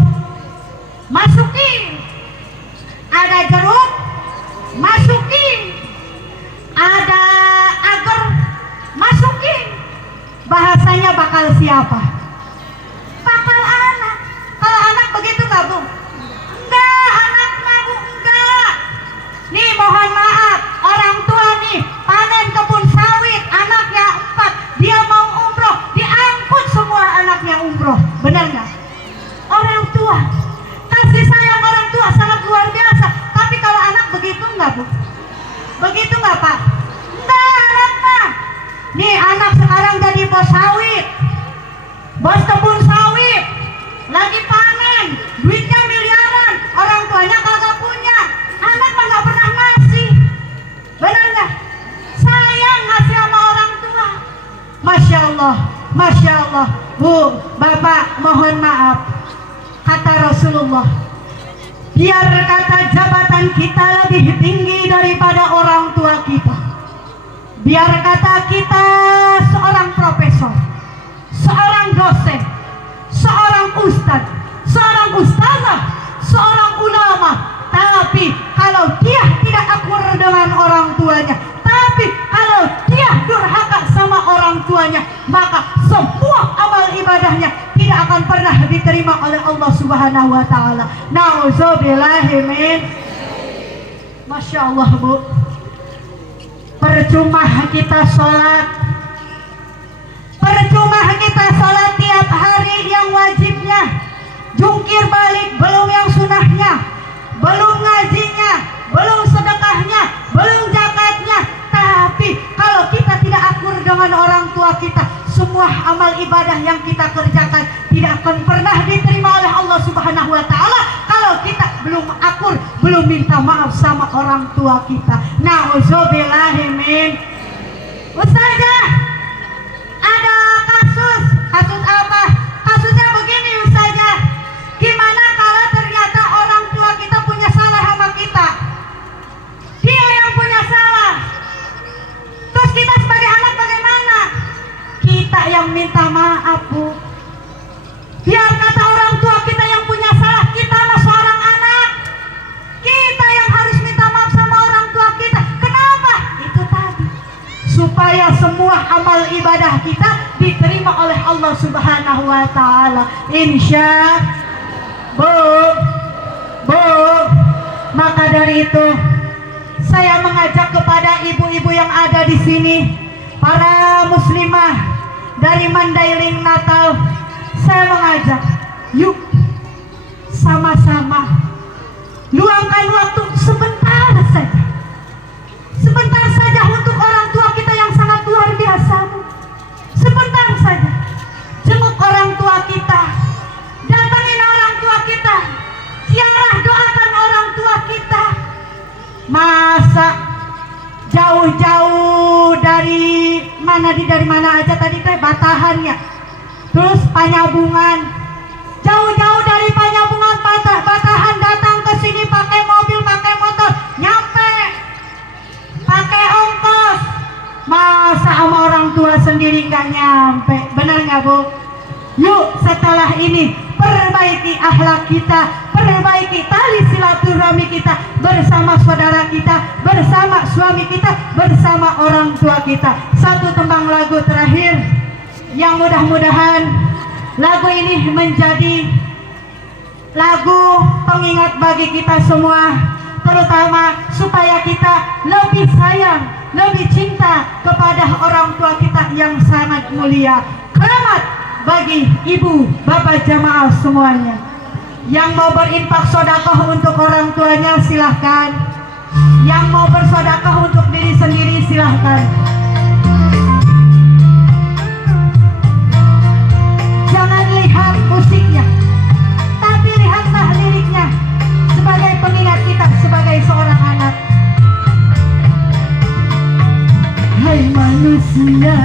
masukin. Ada jeruk, masukin. Ada agar, masukin. Bahasanya bakal siapa? Bakal anak. Kalau anak begitu nggak Bu? Enggak, anak mah Bu, enggak. Nih mohon maaf, orang tua nih panen kebun sawit, anaknya 4, dia mau umroh, diangkut semua anaknya umroh. Benar nggak? Orang tua, kasih sayang orang tua sangat luar biasa. Tapi kalau anak begitu nggak Bu? Begitu nggak Pak? Enggak, anak mah. Nih anak sekarang jadi bos sawit, bos kebun sawit, lagi panen, duitnya miliaran, orang tuanya kagak punya, anak mah nggak pernah ngasih. Benar nggak? Sayang ngasih sama orang tua. Masya Allah Bu, Bapak mohon maaf. Kata Rasulullah, Biar kata jabatan kita lebih tinggi daripada orang tua kita. Biar kata kita seorang profesor, seorang dosen, seorang ustadz, seorang ustazah, seorang ulama. Tapi kalau dia tidak akur dengan orang tuanya, tapi kalau dia durhaka sama orang tuanya, maka semua amal ibadahnya tidak akan pernah diterima oleh Allah Subhanahu wa taala. Nauzubillahi min. Masya Allah, Bu. Percuma kita sholat, percuma kita sholat tiap hari yang wajibnya, jungkir balik belum yang sunahnya, belum ngajinya, belum sedekahnya, belum zakatnya. Tapi kalau kita tidak akur dengan orang tua kita, semua amal ibadah yang kita kerjakan tidak akan pernah diterima oleh Allah Subhanahu wa taala kalau kita belum akur, belum minta maaf sama orang tua kita. Nauzubillahi min. Ustazah, ada kasus apa? Kasusnya begini, Ustazah. Gimana kalau ternyata orang tua kita punya salah sama kita? Dia yang punya salah. Terus kita sebagai anak bagaimana? Kita yang minta maaf, Bu. Biar kata orang tua kita yang punya salah, kita mah seorang anak. Kita yang harus minta maaf sama orang tua kita. Kenapa? Itu tadi. Supaya semua amal ibadah kita diterima oleh Allah Subhanahu wa taala. Insya Bu. Maka dari itu saya mengajak kepada ibu-ibu yang ada di sini, para muslimah dari Mandailing Natal, saya mengajak, yuk sama-sama luangkan waktu sebentar saja untuk orang tua kita yang sangat luar biasa. Sebentar saja, jenguk orang tua kita, datangin orang tua kita, ziarah doakan orang tua kita. Masa jauh-jauh dari mana aja tadi teh, Batahannya, terus Panyabungan, jauh-jauh dari Panyabungan Batahan datang ke sini pakai mobil, pakai motor, nyampe pakai ongkos. Masa sama orang tua sendiri nggak nyampe? Benar nggak, Bu? Yuk setelah ini perbaiki akhlak kita, perbaiki tali silaturahmi kita bersama saudara kita, bersama suami kita, bersama orang tua kita. Satu tembang lagu terakhir yang mudah-mudahan lagu ini menjadi lagu pengingat bagi kita semua, terutama supaya kita lebih sayang, lebih cinta kepada orang tua kita yang sangat mulia. Selamat bagi ibu, bapak jamaah semuanya. Yang mau berinfak sedekah untuk orang tuanya silahkan. Yang mau bersedekah untuk diri sendiri silahkan. Jangan lihat musiknya, tapi lihatlah liriknya sebagai pengingat kita sebagai seorang anak. Hai manusia,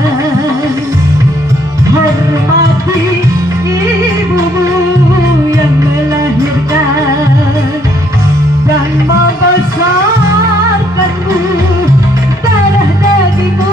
hormati ibumu yang melahirkan dan membesarkanmu, darah dagingmu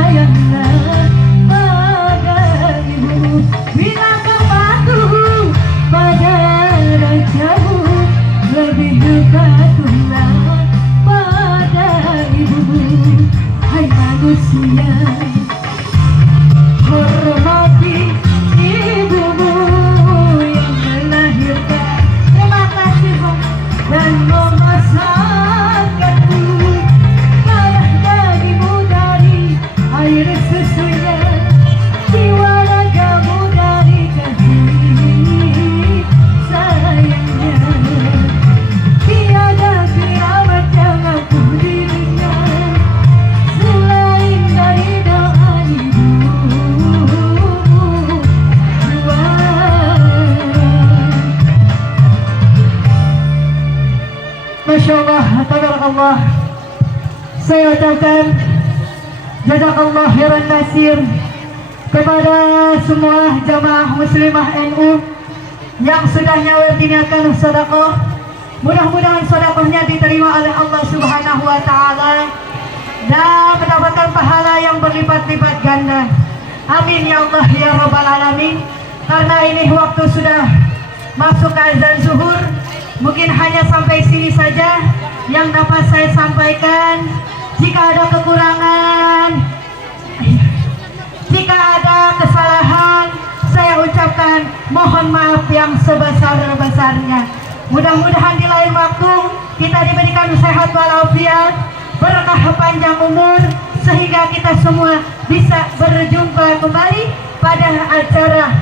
sayanglah pada ibu, bila kau patuh pada rajamu, lebih dekatlah pada ibu. Hai manusia, hormati ibumu yang melahirkan, terima kasih Bu, dan membesarkanmu. Darah dagingmu dari air susunya, jiwa ragamu dari kasih sayangnya. Tiada kerabat yang aku dirinya selain dari doa ibumu dua. Masya Allah, tabarakallah. Saya ucapkan jazakallah khairan nasir kepada semua jamaah muslimah NU yang sudah nyawardinakan sedekah. Mudah-mudahan sedekahnya diterima oleh Allah Subhanahu wa taala dan mendapatkan pahala yang berlipat-lipat ganda. Amin ya Allah ya rabbal alamin. Karena ini waktu sudah masuk azan zuhur, mungkin hanya sampai sini saja yang dapat saya sampaikan. Jika ada kekurangan, jika ada kesalahan, saya ucapkan mohon maaf yang sebesar-besarnya. Mudah-mudahan di lain waktu kita diberikan sehat walafiat, berkah panjang umur, sehingga kita semua bisa berjumpa kembali pada acara